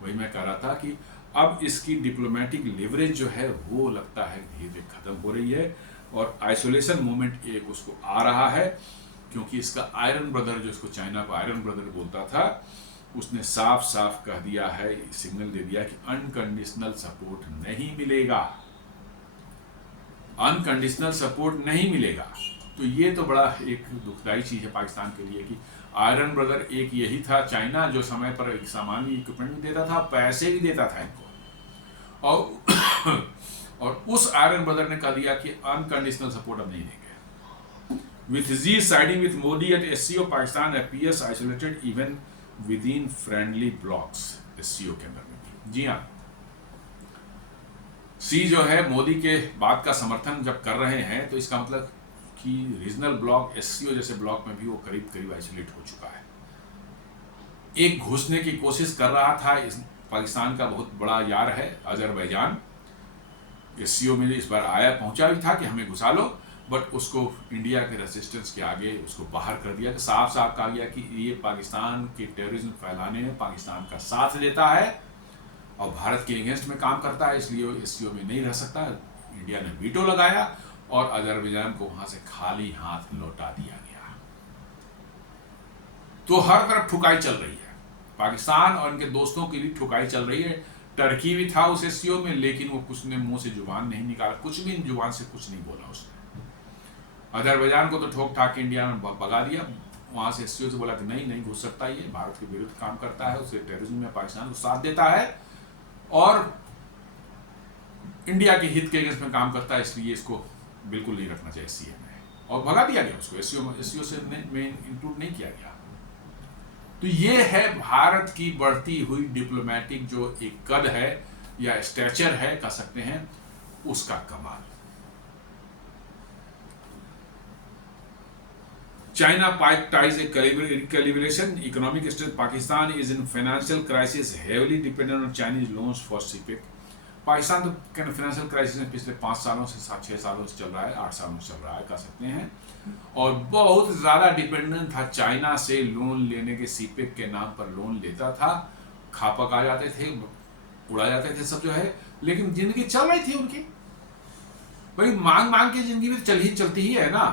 वही मैं कह रहा था कि अब इसकी डिप्लोमेटिक लिवरेज जो है वो लगता है धीरे धीरे खत्म हो रही है, और आइसोलेशन मोमेंट एक उसको आ रहा है, क्योंकि इसका आयरन ब्रदर जो इसको चाइना को आयरन ब्रदर बोलता था, उसने साफ साफ कह दिया है, सिग्नल दे दिया कि अनकंडीशनल सपोर्ट नहीं मिलेगा, अनकंडीशनल सपोर्ट नहीं मिलेगा। तो ये तो बड़ा एक दुखदाई चीज़ है पाकिस्तान के लिए कि आयरन ब्रदर एक यही था चाइना जो समय पर एक सामान्य इक्विपमेंट भी देता था, पैसे भी देता था इनको, और उस आयरन ब्रदर ने कह दिया कि अनकंडीशनल सपोर्ट अब नहीं देंगे। With Xi siding with Modi at SCO, Pakistan appears isolated even within friendly blocs SCO के अंदर में। जी हाँ, सी जो है मोदी के बात का समर्थन जब कर रहे हैं तो इसका मतलब कि रीजनल ब्लॉक SCO जैसे ब्लॉक में भी वो करीब करीब आइसोलेट हो चुका है। एक घुसने की कोशिश कर रहा था, इस पाकिस्तान का बहुत बड़ा यार है अजरबैजान, SCO में इस बार आया, पहुंचा भी था कि हमें घुसा लो, बट उसको इंडिया के रेजिस्टेंस के आगे उसको बाहर कर दिया। साफ साफ कहा गया कि ये पाकिस्तान के टेररिज्म फैलाने में पाकिस्तान का साथ देता है और भारत के अगेंस्ट में काम करता है, इसलिए वो SCO में नहीं रह सकता। इंडिया ने वीटो लगाया और अजरबैजान को वहां से खाली हाथ लौटा दिया गया। तो हर तरफ ठुकाई चल रही है पाकिस्तान और इनके दोस्तों की भी ठुकाई चल रही है। टर्की भी था उस एससीओ में, लेकिन वो कुछ ने मुंह से जुबान नहीं निकाला, कुछ भी जुबान से कुछ नहीं बोला उसने। अजरबैजान को तो ठोक ठाक के इंडिया ने भगा दिया, वहां से एससीओ से बोला कि नहीं नहीं घुस सकता, ये भारत के विरुद्ध काम करता है, उसे टेररिज्म में पाकिस्तान को साथ देता है और इंडिया के हित के अगेंस्ट में काम करता है, इसलिए इसको बिल्कुल नहीं रखना चाहिए एससीओ में, और भगा दिया गया उसको, एससीओ से में इंक्लूड नहीं किया गया। तो ये है भारत की बढ़ती हुई डिप्लोमेटिक जो एक कद है या स्टैचर है कह सकते हैं, उसका कमाल। China ties a calibration economic strength. Pakistan is in financial crisis, heavily dependent on Chinese loans for CPEC. Pakistan तो फाइनेंशियल क्राइसिस में पिछले 5 सालों से 6 सालों से चल रहा है, 8 सालों से चल रहा है कह सकते हैं, और बहुत ज़्यादा डिपेंडेंट था चाइना से लोन लेने के। सीपेक के नाम पर लोन लेता था, खापक आ जाते थे, उड़ा जाते थे सब जो है, लेकिन जिंदगी चल रही थी उनकी। भाई मांग मांग के जिंदगी भी चलती ही है ना,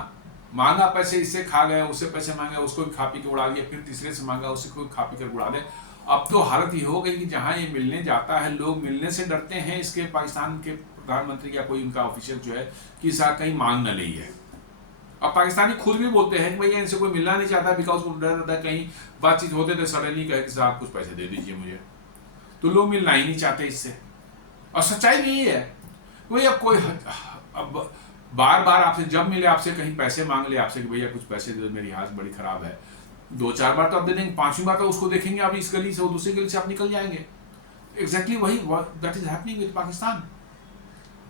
मांगा पैसे इससे खा गए, उससे पैसे मांगे उसको भी खा पी के उड़ा दिया, फिर तीसरे से मांगा उससे कोई खा पी कर उड़ा दे। अब तो हालत ये हो गई कि जहां ये मिलने जाता है लोग मिलने से डरते हैं इसके, पाकिस्तान के प्रधानमंत्री या कोई उनका ऑफिशियल जो है कि साहब कहीं मांग न ली है। अब पाकिस्तानी खुद भी बोलते हैं कि भैया इनसे कोई मिलना नहीं चाहता, बिकॉज वो डर रहता है कहीं बातचीत होते थे सडनली कहे कि साहब कुछ पैसे दे दीजिए मुझे, तो लोग मिलना ही नहीं चाहते इससे। और सच्चाई भी ये है, वही अब कोई अब बार बार आपसे जब मिले आपसे कहीं पैसे मांग ले आपसे कि भैया कुछ पैसे दे दो, मेरी हालत बड़ी खराब है, 2-4 बार तो आप दे देंगे, 5वीं बार तो उसको देखेंगे आप इस गली से और दूसरी गली से आप निकल जाएंगे। एग्जैक्टली वही that is happening with Pakistan.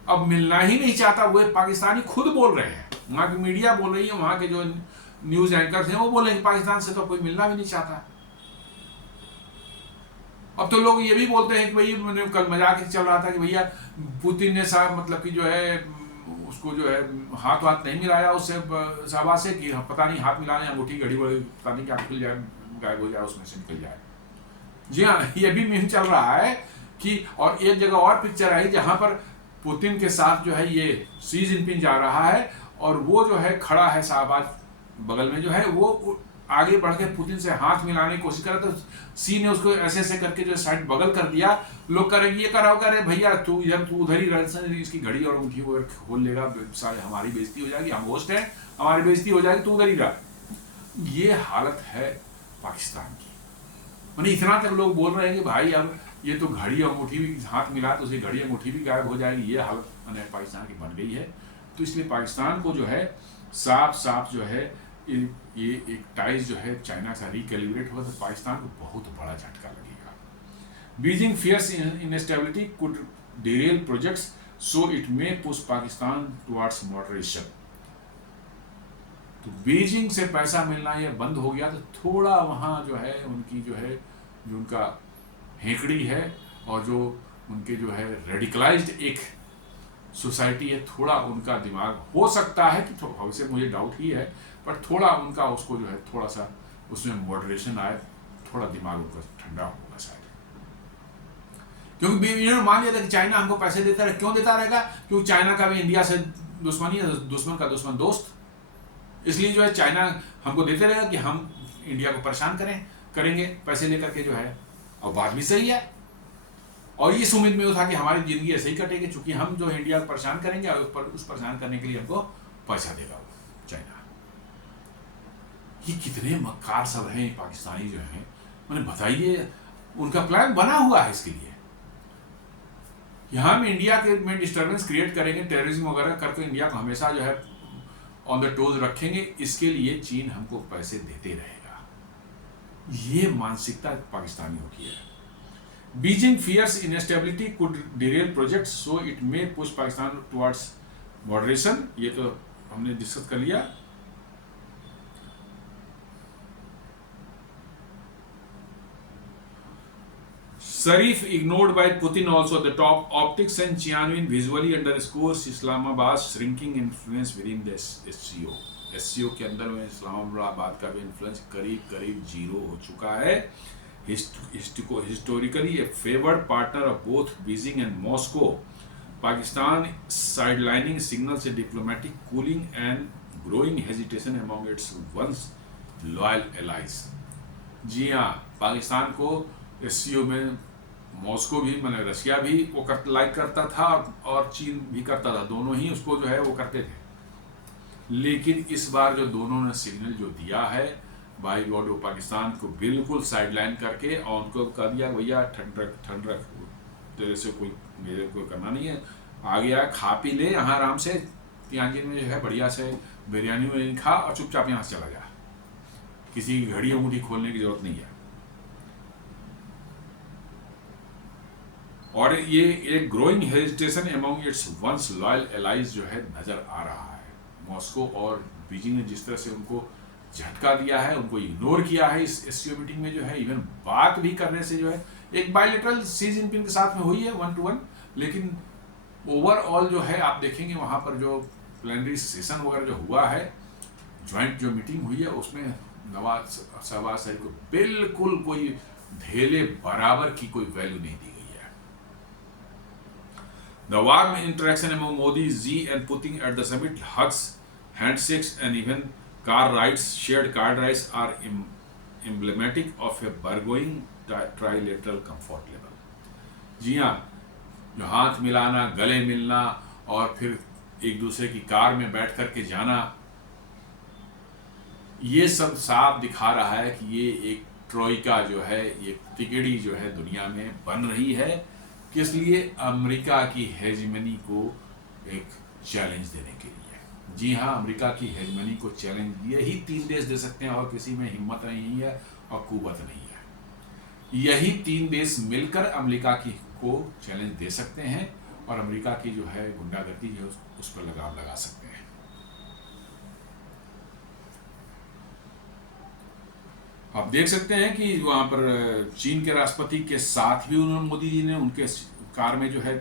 अब मिलना ही नहीं चाहता, वो पाकिस्तानी खुद बोल रहे हैं, वहां की मीडिया बोल रही है, वहां के जो न्यूज एंकर थे वो बोल रहे हैं पाकिस्तान से तो कोई मिलना भी नहीं चाहता। अब तो लोग ये भी बोलते हैं कि भाई मैंने कल मजाक चल रहा था कि भैया पुतिन ने साहब मतलब कि जो है उसको जो है हाथ नहीं मिलाया उससे शाहबाज से कि पता नहीं हाथ मिलाने अंगूठी घड़ी बड़ी पता नहीं क्या खुल जाए गायब हो जाए उसमें से निकल जाए। जी हाँ, ये भी मीम चल रहा है कि, और एक जगह और पिक्चर आई जहां पर पुतिन के साथ जो है ये शी जिनपिंग जा रहा है और वो जो है खड़ा है शाहबाज बगल में जो है, वो आगे बढ़ के पुतिन से हाथ मिलाने की कोशिश करे तो सी ने उसको ऐसे ऐसे करके जो साइड बगल कर दिया। लोग करेंगे ये करा करे भैया तू इधर तू उधर ही रह, इसकी घड़ी और अंगूठी वो खोल लेगा, सारे हमारी बेइज्जती हो जाएगी, हम होस्ट हैं हमारी बेइज्जती हो जाएगी, तू उधर ही रह। ये हालत है पाकिस्तान की। मैंने इतना तक लोग बोल रहे हैं कि भाई अब ये तो घड़ी अंगूठी भी हाथ मिला तो उसकी घड़ी अंगूठी भी गायब हो जाएगी, ये हालत मैंने पाकिस्तान की बन गई है। तो इसलिए पाकिस्तान को जो है साफ जो है ये एक टाइज जो है चाइना का रिकैलिब्रेट हुआ तो पाकिस्तान को बहुत बड़ा झटका लगेगा। Beijing fears instability could derail projects so it may push Pakistan towards moderation. तो बीजिंग से पैसा मिलना ये बंद हो गया तो थोड़ा वहाँ जो है उनकी जो है जो उनका हेकड़ी है और जो उनके जो है रेडिकलाइज्ड एक सोसाइटी है, थोड़ा उनका दिमाग हो सकता है कि वैसे मुझे डाउट ही है पर थोड़ा उनका उसको जो है थोड़ा सा उसमें मॉडरेशन आए, थोड़ा दिमाग उनका ठंडा होगा शायद। क्योंकि इन्होंने मान लिया था कि चाइना हमको पैसे देता रहे, क्यों देता रहेगा? क्योंकि चाइना का भी इंडिया से दुश्मनी है, दुश्मन का दुश्मन दोस्त, इसलिए जो है चाइना हमको देते रहेगा कि हम इंडिया को परेशान करेंगे पैसे लेकर के जो है। और बात भी सही है, और इस उम्मीद में था कि हमारी जिंदगी ऐसे ही कटेगी चूंकि हम जो इंडिया को परेशान करेंगे और उस परेशान करने के लिए हमको पैसा देगा चाइना। ये कितने मक्कार सब हैं पाकिस्तानी जो हैं, मैंने बताइए उनका प्लान बना हुआ है इसके लिए। यहाँ में इंडिया के में डिस्टर्बेंस क्रिएट करेंगे, टेररिज्म वगैरह करके इंडिया को हमेशा जो है ऑन द टोज रखेंगे, इसके लिए चीन हमको पैसे देते रहेगा। ये मानसिकता पाकिस्तानियों की है। Beijing fears instability could derail projects so it may push Pakistan towards moderation, ये तो हमने डिस्कस कर लिया। Zarif ignored by Putin also. The top optics and Tiananmen visually underscores Islamabad's shrinking influence within the SCO. SCO के अंदर में इस्लामाबाद का भी इन्फ्लुएंस करीब जीरो हो चुका है। Historically a favored partner of both Beijing and Moscow, Pakistan sidelining signals a diplomatic cooling and growing hesitation among its once loyal allies. जी हाँ, पाकिस्तान को एससीओ में मॉस्को भी, मैंने रशिया भी वो लाइक करता था और चीन भी करता था, दोनों ही उसको जो है वो करते थे। लेकिन इस बार जो दोनों ने सिग्नल जो दिया है, बाई गॉड, वो पाकिस्तान को बिल्कुल साइडलाइन करके और उनको कह दिया भैया ठंड रख, तेरे से कोई, मेरे को करना नहीं है, आ गया खा पी ले यहाँ आराम से, तियानजिन में जो है बढ़िया से बिरयानी में खा और चुपचाप यहाँ से चला जा, किसी की घड़ी अंगूठी खोलने की जरूरत नहीं है। और ये एक growing hesitation among its once loyal allies जो है नजर आ रहा है। मॉस्को और बीजिंग ने जिस तरह से उनको झटका दिया है, उनको इग्नोर किया है इस एससीओ मीटिंग में, जो है इवन बात भी करने से जो है, एक बायलैटरल शी जिनपिंग के साथ में हुई है 1-to-1, लेकिन ओवरऑल जो है आप देखेंगे वहां पर जो प्लेनरी सेशन वगैरह जो हुआ है, ज्वाइंट जो मीटिंग हुई है, उसमें शहबाज शरीफ को बिल्कुल कोई धेले बराबर की कोई वैल्यू नहीं दी गई है। The warm interaction among Modi, Xi and Putin at the summit, hugs, handshakes and even car rides, shared car rides are emblematic of a burgeoning trilateral comfort level. जी हाँ, जो हाथ मिलाना, गले मिलना और फिर एक दूसरे की कार में बैठ करके जाना, ये सब साफ दिखा रहा है कि ये एक ट्रोइका जो है, ये तिकड़ी जो है दुनिया में बन रही है। किस लिए? अमेरिका की हेजमनी को एक चैलेंज देने के लिए। जी हाँ, अमेरिका की हेजमनी को चैलेंज यही 3 देश दे सकते हैं और किसी में हिम्मत नहीं है और कुवत नहीं है। यही 3 देश मिलकर अमेरिका की को चैलेंज दे सकते हैं और अमेरिका की जो है गुंडागर्दी जो उस पर लगाम लगा सकते हैं। आप देख सकते हैं कि वहां पर चीन के राष्ट्रपति के साथ भी उन्होंने, मोदी जी ने उनके कार में जो है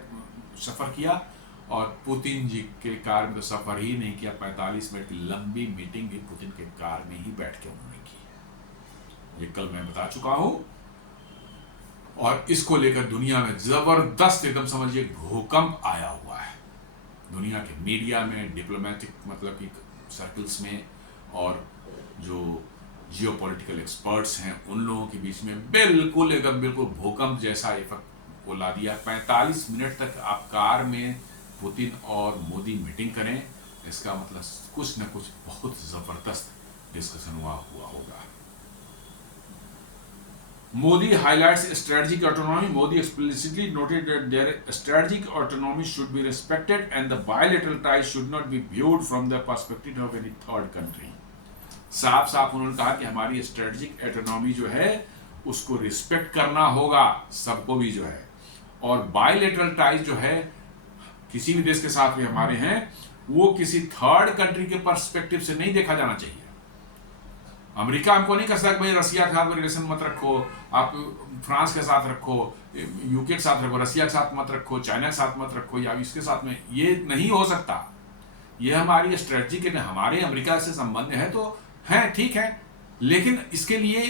सफर किया और पुतिन जी के कार में तो सफर ही नहीं किया। 45 मिनट की लंबी मीटिंग भी पुतिन के कार में ही बैठ के उन्होंने की। ये कल मैं बता चुका हूं और इसको लेकर दुनिया में जबरदस्त एकदम समझिए भूकंप आया हुआ है, दुनिया के मीडिया में, डिप्लोमेटिक मतलब कि सर्कल्स में, और जो जियोपॉलिटिकल एक्सपर्ट्स हैं उन लोगों के बीच में बिल्कुल एकदम बिल्कुल भूकंप जैसा इफेक्ट को ला दिया। 45 मिनट तक आप कार में पुतिन और मोदी मीटिंग करें, इसका मतलब कुछ न कुछ बहुत जबरदस्त डिस्कशन हुआ होगा। Modi highlights strategic autonomy. Modi explicitly noted that their strategic autonomy should be respected and the bilateral ties should not be viewed from the perspective of any third country. साफ साफ उन्होंने कहा कि हमारी स्ट्रेटेजिक ऑटोनॉमी जो है उसको respect करना होगा सबको भी जो है, और बायलैटरल टाइज जो है किसी भी देश के साथ भी हमारे हैं वो किसी थर्ड कंट्री के पर्सपेक्टिव से नहीं देखा जाना चाहिए। अमेरिका हमको नहीं कह सकता कि भाई रसिया के साथ रिलेशन मत रखो, आप फ्रांस के साथ रखो, यूके के साथ रखो, रसिया के साथ मत रखो, चाइना के साथ मत रखो, या इसके साथ में, ये नहीं हो सकता। ये हमारी स्ट्रेटजी के हमारे अमेरिका से संबंध है तो है, ठीक है, लेकिन इसके लिए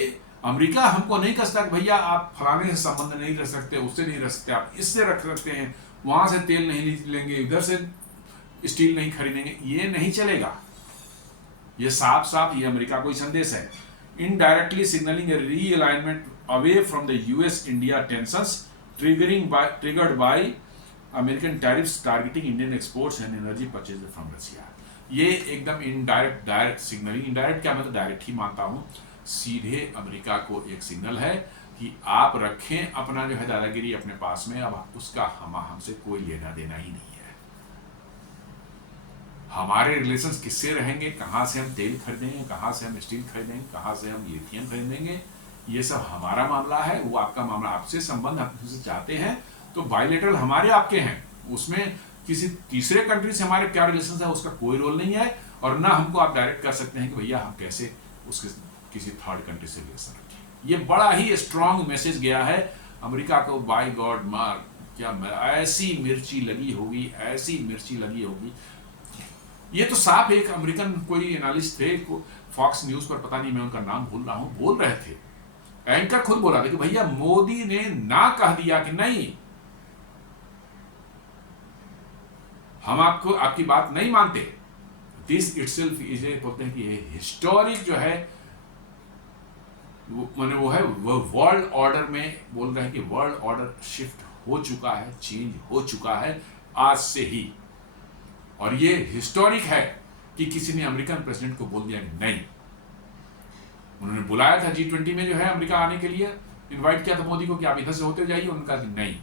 अमेरिका हमको नहीं कह सकता कि भैया आप फलाने से संबंध नहीं रख सकते, उससे नहीं रख सकते, आप इससे रख सकते हैं, वहां से तेल नहीं लेंगे, इधर से स्टील नहीं खरीदेंगे, ये नहीं चलेगा। ये साफ साफ ये अमेरिका को ही संदेश है। Indirectly signalling A realignment away from the US India tensions triggered by American tariffs targeting Indian exports and energy purchase from Russia. ये एकदम इनडायरेक्ट, डायरेक्ट सिग्नलिंग, इनडायरेक्ट क्या, मैं तो डायरेक्ट ही मानता हूं, सीधे अमेरिका को एक सिग्नल है कि आप रखें अपना जो है दादागिरी अपने पास में, अब उसका हमसे कोई लेना देना ही नहीं है। हमारे रिलेशंस किससे रहेंगे, कहाँ से हम तेल खरीदेंगे, कहाँ से हम स्टील खरीदेंगे, कहाँ से हम लिथियम खरीदेंगे, ये सब हमारा मामला है, वो आपका मामला। आपसे संबंध आपसे चाहते हैं तो बायलैटरल हमारे आपके हैं, उसमें किसी तीसरे कंट्री से हमारे क्या रिलेशन है उसका कोई रोल नहीं है, और ना हमको आप डायरेक्ट कर सकते हैं कि भैया हम कैसे उसके किसी थर्ड कंट्री से रिलेशन रखें। ये बड़ा ही स्ट्रांग मैसेज गया है अमेरिका को, बाय गॉड मार क्या ऐसी मिर्ची लगी होगी, ऐसी मिर्ची लगी होगी। ये तो साफ एक अमेरिकन कोई एनालिस्ट थे, फॉक्स न्यूज पर, पता नहीं मैं उनका नाम भूल रहा हूं, बोल रहे थे, एंकर खुद बोला था कि भैया मोदी ने ना कह दिया कि नहीं हम आपको आपकी बात नहीं मानते, दिस इटसेल्फ इज, बोलते हैं कि ये हिस्टोरिक जो है मैंने वो है वर्ल्ड ऑर्डर में बोल रहे हैं कि वर्ल्ड ऑर्डर शिफ्ट हो चुका है, चेंज हो चुका है आज से ही। और ये हिस्टोरिक है कि किसी ने अमेरिकन प्रेसिडेंट को बोल दिया नहीं। उन्होंने बुलाया था G20 में जो है अमेरिका आने के लिए, इनवाइट किया था मोदी को कि आप इधर से होते जाइए, उनका नहीं।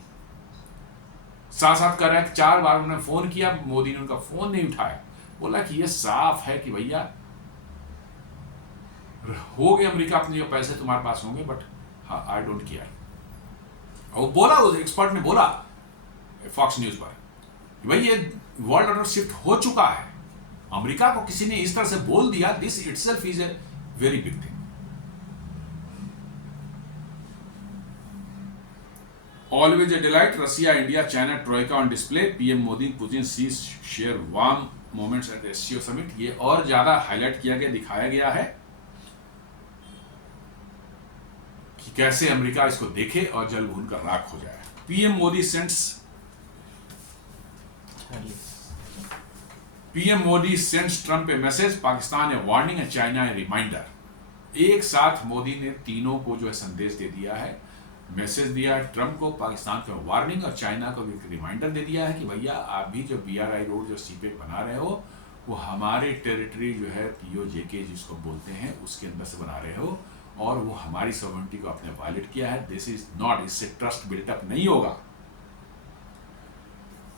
साथ साथ कर रहा है, 4 बार उन्होंने फोन किया, मोदी ने उनका फोन नहीं उठाया। बोला कि ये साफ है कि भैया हो गए अमेरिका अपने जो पैसे तुम्हारे पास होंगे, बट हाँ आई डोंट केयर। और बोला उस एक्सपर्ट ने बोला फॉक्स न्यूज पर कि भाई ये वर्ल्ड ऑर्डर शिफ्ट हो चुका है। अमेरिका को किसी ने इस तरह से बोल दिया, this itself is a very big thing. Always a delight. Russia, India, China, Troika on display. PM Modi, Putin sees share warm moments at the SCO summit. ये और ज्यादा हाईलाइट किया गया, दिखाया गया है कि कैसे अमेरिका इसको देखे और जल भून कर राख हो जाए। PM Modi sends Trump a message, Pakistan a warning and China a reminder. एक साथ मोदी ने तीनों को जो है संदेश दे दिया है, मैसेज दिया है ट्रम्प को, पाकिस्तान को वार्निंग और चाइना को भी रिमाइंडर दे दिया है कि भैया आप भी जो BRI रोड जो सीपेक बना रहे हो वो हमारे टेरिटरी जो है POJK जिसको बोलते हैं उसके अंदर से बना रहे हो और वो हमारी सॉवरेनिटी को आपने वायलेट किया है। दिस इज नॉट, इससे ट्रस्ट बिल्टअप नहीं होगा।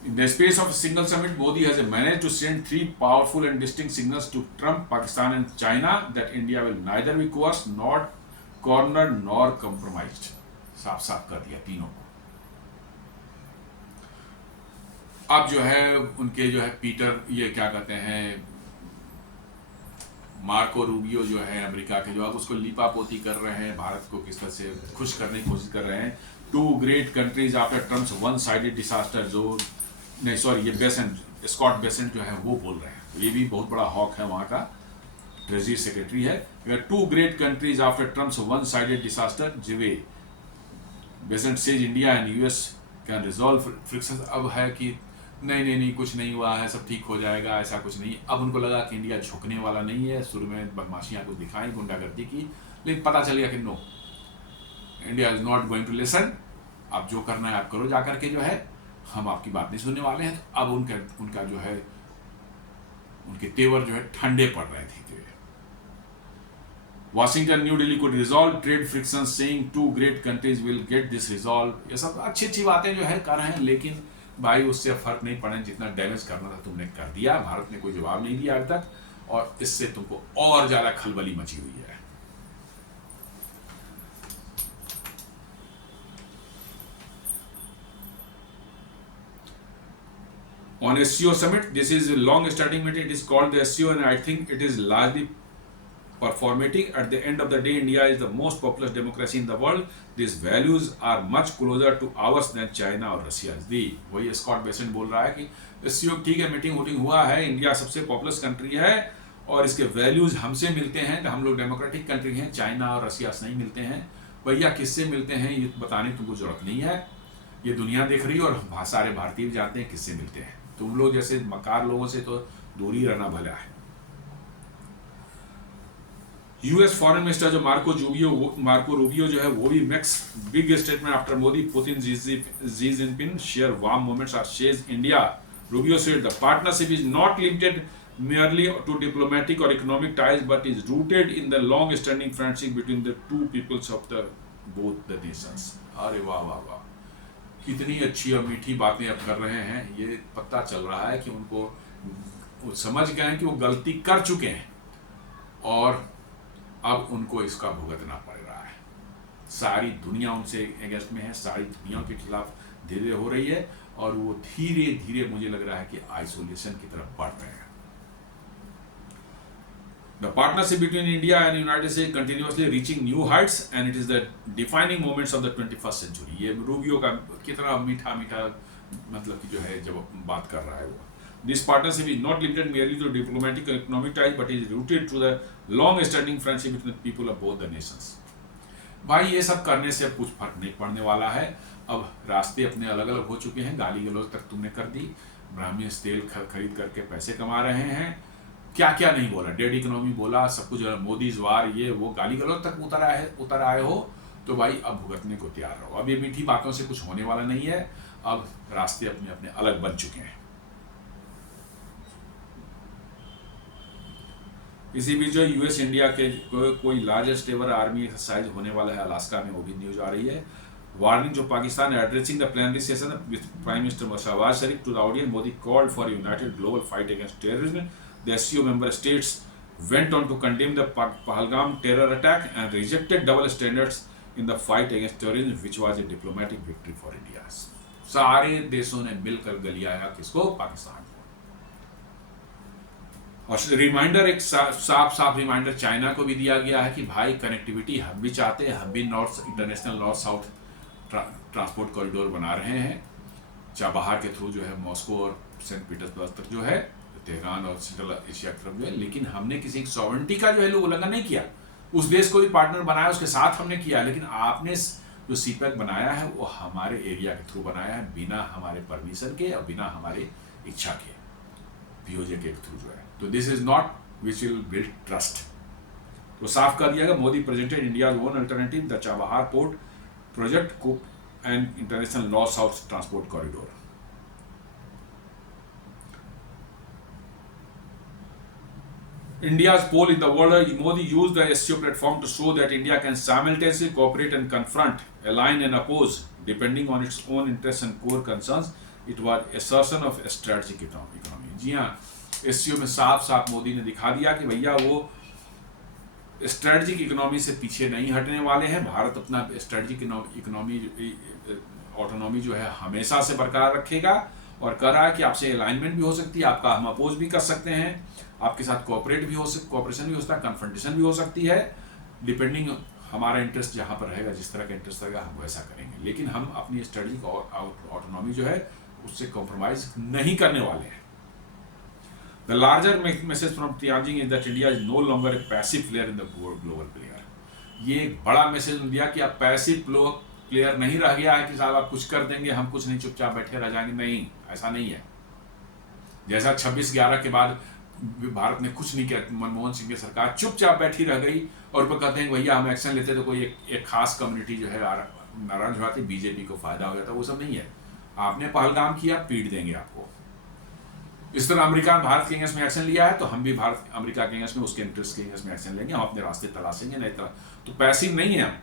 In the space of a single summit, Modi has managed to send 3 powerful and distinct signals to Trump, Pakistan and China that India will neither be coerced, nor cornered, nor compromised. साफ साफ कर दिया तीनों को। अब जो है उनके जो है पीटर, ये क्या कहते हैं, मार्को रूबियो जो है अमेरिका के, जो अब उसको लीपापोती कर रहे हैं, भारत को किस तरह से खुश करने की कोशिश कर रहे हैं। 2 great countries after Trump's one-sided disaster, जो नहीं सॉरी ये बेसेंट, स्कॉट बेसेंट जो है वो बोल रहे हैं, ये भी बहुत बड़ा हॉक है वहाँ का, ट्रेजरी सेक्रेटरी है। 2 great countries after Trump's one-sided disaster, जिवे Bessent says India and US can resolve friction. अब है कि नहीं कुछ नहीं हुआ है, सब ठीक हो जाएगा, ऐसा कुछ नहीं। अब उनको लगा कि इंडिया झुकने वाला नहीं है। शुरू में बदमाशियाँ कुछ दिखाई, गुंडागर्दी की, लेकिन पता चल गया कि no, India is not going to listen. आप जो करना है आप करो जा करके, जो है हम आपकी बात नहीं सुनने वाले हैं। तो अब उनका जो है उनके तेवर जो है ठंडे पड़ रहे थे। Washington, New Delhi could resolve trade frictions, saying 2 great countries will get this resolved। ये सब अच्छी बातें जो है कर रहे हैं, लेकिन भाई उससे फर्क नहीं पड़ा। जितना डैमेज करना था तुमने कर दिया, भारत ने कोई जवाब नहीं दिया अब तक, और इससे तुमको और ज्यादा खलबली मची हुई है। On SCO summit, this is a long-standing meeting. It is called the SCO, and I think it is largely performative. At the end of the day, India is the most populous democracy in the world. These values are much closer to ours than China or Russia. वही Scott Bessent बोल रहा है कि SCO ठीक है, meeting voting हुआ है, India सबसे पॉपुलस कंट्री है और इसके वैल्यूज हमसे मिलते हैं, हम लोग डेमोक्रेटिक कंट्री हैं, चाइना और रशिया से नहीं मिलते हैं। भैया किससे मिलते हैं ये बताने की तुमको जरूरत नहीं है, ये दुनिया देख रही है और सारे भारतीय भी जानते हैं किससे मिलते हैं। तुम लोग जैसे मकार लोगों से तो दूरी रहना भला है। US फॉरेन मिनिस्टर जो मार्को रूबियो जो है वो भी makes big statement after Modi Putin Xi Jinping share warm moments reassures India. Rubio said the partnership is not limited merely to diplomatic or economic ties but is rooted in the long standing friendship between the two peoples of the both the nations। अरे वाह वाह वाह, कितनी अच्छी और मीठी बातें अब कर रहे हैं। ये पता चल रहा है कि उनको वो समझ गए हैं कि वो गलती कर चुके हैं और अब उनको इसका भुगतना पड़ रहा है। सारी दुनिया उनसे अगेंस्ट में है, सारी दुनिया के खिलाफ धीरे हो रही है और वो धीरे धीरे मुझे लग रहा है कि आइसोलेशन की तरफ बढ़ रहे हैं। The partnership between India and United States continuously reaching new heights and it is the defining moments of the 21st century। ये रूबियो का कितना मीठा मीठा मतलब कि जो है जब बात कर रहा है वो। This partnership is not limited merely to diplomatic or economic ties but is rooted to the long-standing friendship between the people of both the nations। भाई ये सब करने से कुछ फर्क नहीं पड़ने वाला है। अब रास्ते अपने अलग अलग हो चुके हैं, गाली गलौज तक तुमने कर दी, ब्राह्मणी तेल खरीद करके पैसे कमा रहे हैं, क्या क्या नहीं बोला, डेड इकोनॉमी बोला, सब कुछ मोदी इस वार, ये वो गाली गलौज तक उतर आए हो तो भाई अब भुगतने को तैयार रहो। अब ये मीठी बातों से कुछ होने वाला नहीं है, अब रास्ते अपने अपने अलग बन चुके हैं। इसी बीच जो यूएस इंडिया के कोई लार्जेस्ट एवर आर्मी एक्सरसाइज होने वाला है अलास्का में, वो भी न्यूज आ रही है। वार्निंग जो Pakistan addressing the plenary session with prime minister Shehbaz Sharif to the audience, Modi called for united global fight against terrorism. The SCO member states went on to condemn the Pahalgam terror attack and rejected double standards in the fight against terrorism, which was a diplomatic victory for India. सारे देशों ने मिलकर गलियाया किसको? पाकिस्तान को। और reminder, एक साफ reminder China को भी दिया गया है कि भाई कनेक्टिविटी हम भी चाहते हैं, हम भी international north south transport corridor बना रहे हैं, चाबहार के थ्रू जो है मॉस्को और सेंट पीटर्सबर्ग तक जो है, तेहरान और सेंट्रल एशिया की तरफ जो है। लेकिन हमने किसी की सॉवरेनिटी का जो है उल्लंघन नहीं किया, उस देश को भी पार्टनर बनाया, उसके साथ हमने किया। लेकिन आपने जो सीपैक बनाया है वो हमारे एरिया के थ्रू बनाया है, बिना हमारे परमिशन के और बिना हमारे इच्छा के, पीओजे के थ्रू जो है। तो this is not which will build trust. तो साफ कर दिया गया, Modi presented India own alternative the Chabahar port project को and international north south transport corridor. India's pole in the world, Modi used the SCO platform to show that India can simultaneously cooperate and confront, align and oppose, depending on its own interests and core concerns. It was assertion of strategic economy. जी हाँ, SCO में साफ मोदी ने दिखा दिया कि भैया वो strategic economy से पीछे नहीं हटने वाले हैं। भारत अपना स्ट्रेटजिक इकोनॉमी ऑटोनॉमी जो है हमेशा से बरकरार रखेगा, और कर रहा है कि आपसे अलाइनमेंट भी हो सकती है, आपका हम अपोज भी कर सकते हैं, आपके साथ कोऑपरेशन भी हो सकता है, कन्फ्रंटेशन भी हो सकती है, डिपेंडिंग हमारा इंटरेस्ट जहाँ पर रहेगा, जिस तरह का इंटरेस्ट रहेगा हम वैसा करेंगे। लेकिन हम अपनी स्ट्रेटजिक ऑटोनॉमी जो है उससे कॉम्प्रोमाइज नहीं करने वाले हैं। The larger message from Tianjin is that India is no longer a passive player in the global player. ये एक बड़ा मैसेज दिया कि आप पैसिव प्लेयर नहीं रह गया है कि साहब आप कुछ कर देंगे, हम कुछ नहीं, चुपचाप बैठे रह जाएंगे। नहीं, ऐसा नहीं है। जैसा 26/11 के बाद भारत ने कुछ नहीं किया, मनमोहन सिंह की सरकार चुपचाप बैठी रह गई और वो कहते हैं भैया हम एक्शन लेते तो कोई एक खास कम्युनिटी जो है नाराज हो जाती, बीजेपी को फायदा हो जाता। वो सब नहीं है। आपने पहलगाम किया, पीट देंगे आपको। इस तरह अमेरिका भारत के अगेंस्ट में एक्शन लिया है तो हम भी भारत अमेरिका के अगेंस्ट में, उसके इंटरेस्ट के अगेंस्ट में एक्शन लेंगे, हम अपने रास्ते तलाशेंगे। नहीं तो पैसिव नहीं है हम।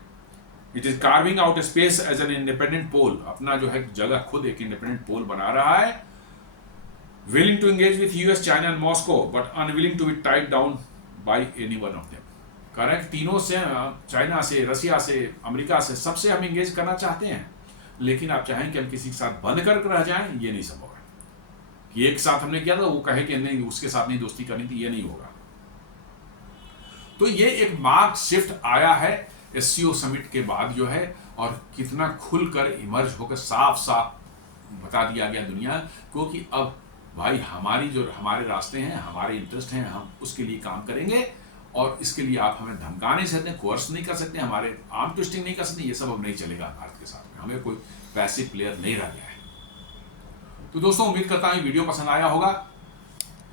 It is carving out space as an independent pole, अपना जो है जगह खुद एक इंडिपेंडेंट पोल बना रहा है। willing to engage with US, China and Moscow, but unwilling to be tied down by any one of them. Correct, तीनों से, चाइना से, रसिया से, अमेरिका से, सबसे हम एंगेज करना चाहते हैं, लेकिन आप चाहें कि हम किसी के साथ बंद कर रह जाएं, ये नहीं संभव है। कि एक साथ हमने किया था वो कहे कि नहीं उसके साथ नहीं दोस्ती करनी थी, ये नहीं होगा। तो ये एक मार्क शिफ्ट आया है एससीओ समिट के बाद जो है, और कितना खुलकर इमर्ज होकर साफ बता दिया गया दुनिया को कि अब भाई हमारे रास्ते हैं, हमारे इंटरेस्ट हैं, हम उसके लिए काम करेंगे, और इसके लिए आप हमें धमका नहीं सकते, कोर्स नहीं कर सकते, हमारे आर्म ट्विस्टिंग नहीं कर सकते, ये सब अब नहीं चलेगा भारत के साथ में। हमें कोई पैसिव प्लेयर नहीं रह गया है। तो दोस्तों उम्मीद करता हूँ वीडियो पसंद आया होगा।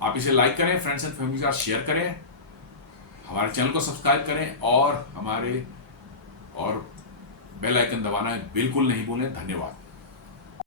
आप इसे लाइक करें, फ्रेंड्स एंड फैमिली के साथ शेयर करें, हमारे चैनल को सब्सक्राइब करें, और बेल आइकन दबाना बिल्कुल नहीं भूलें। धन्यवाद।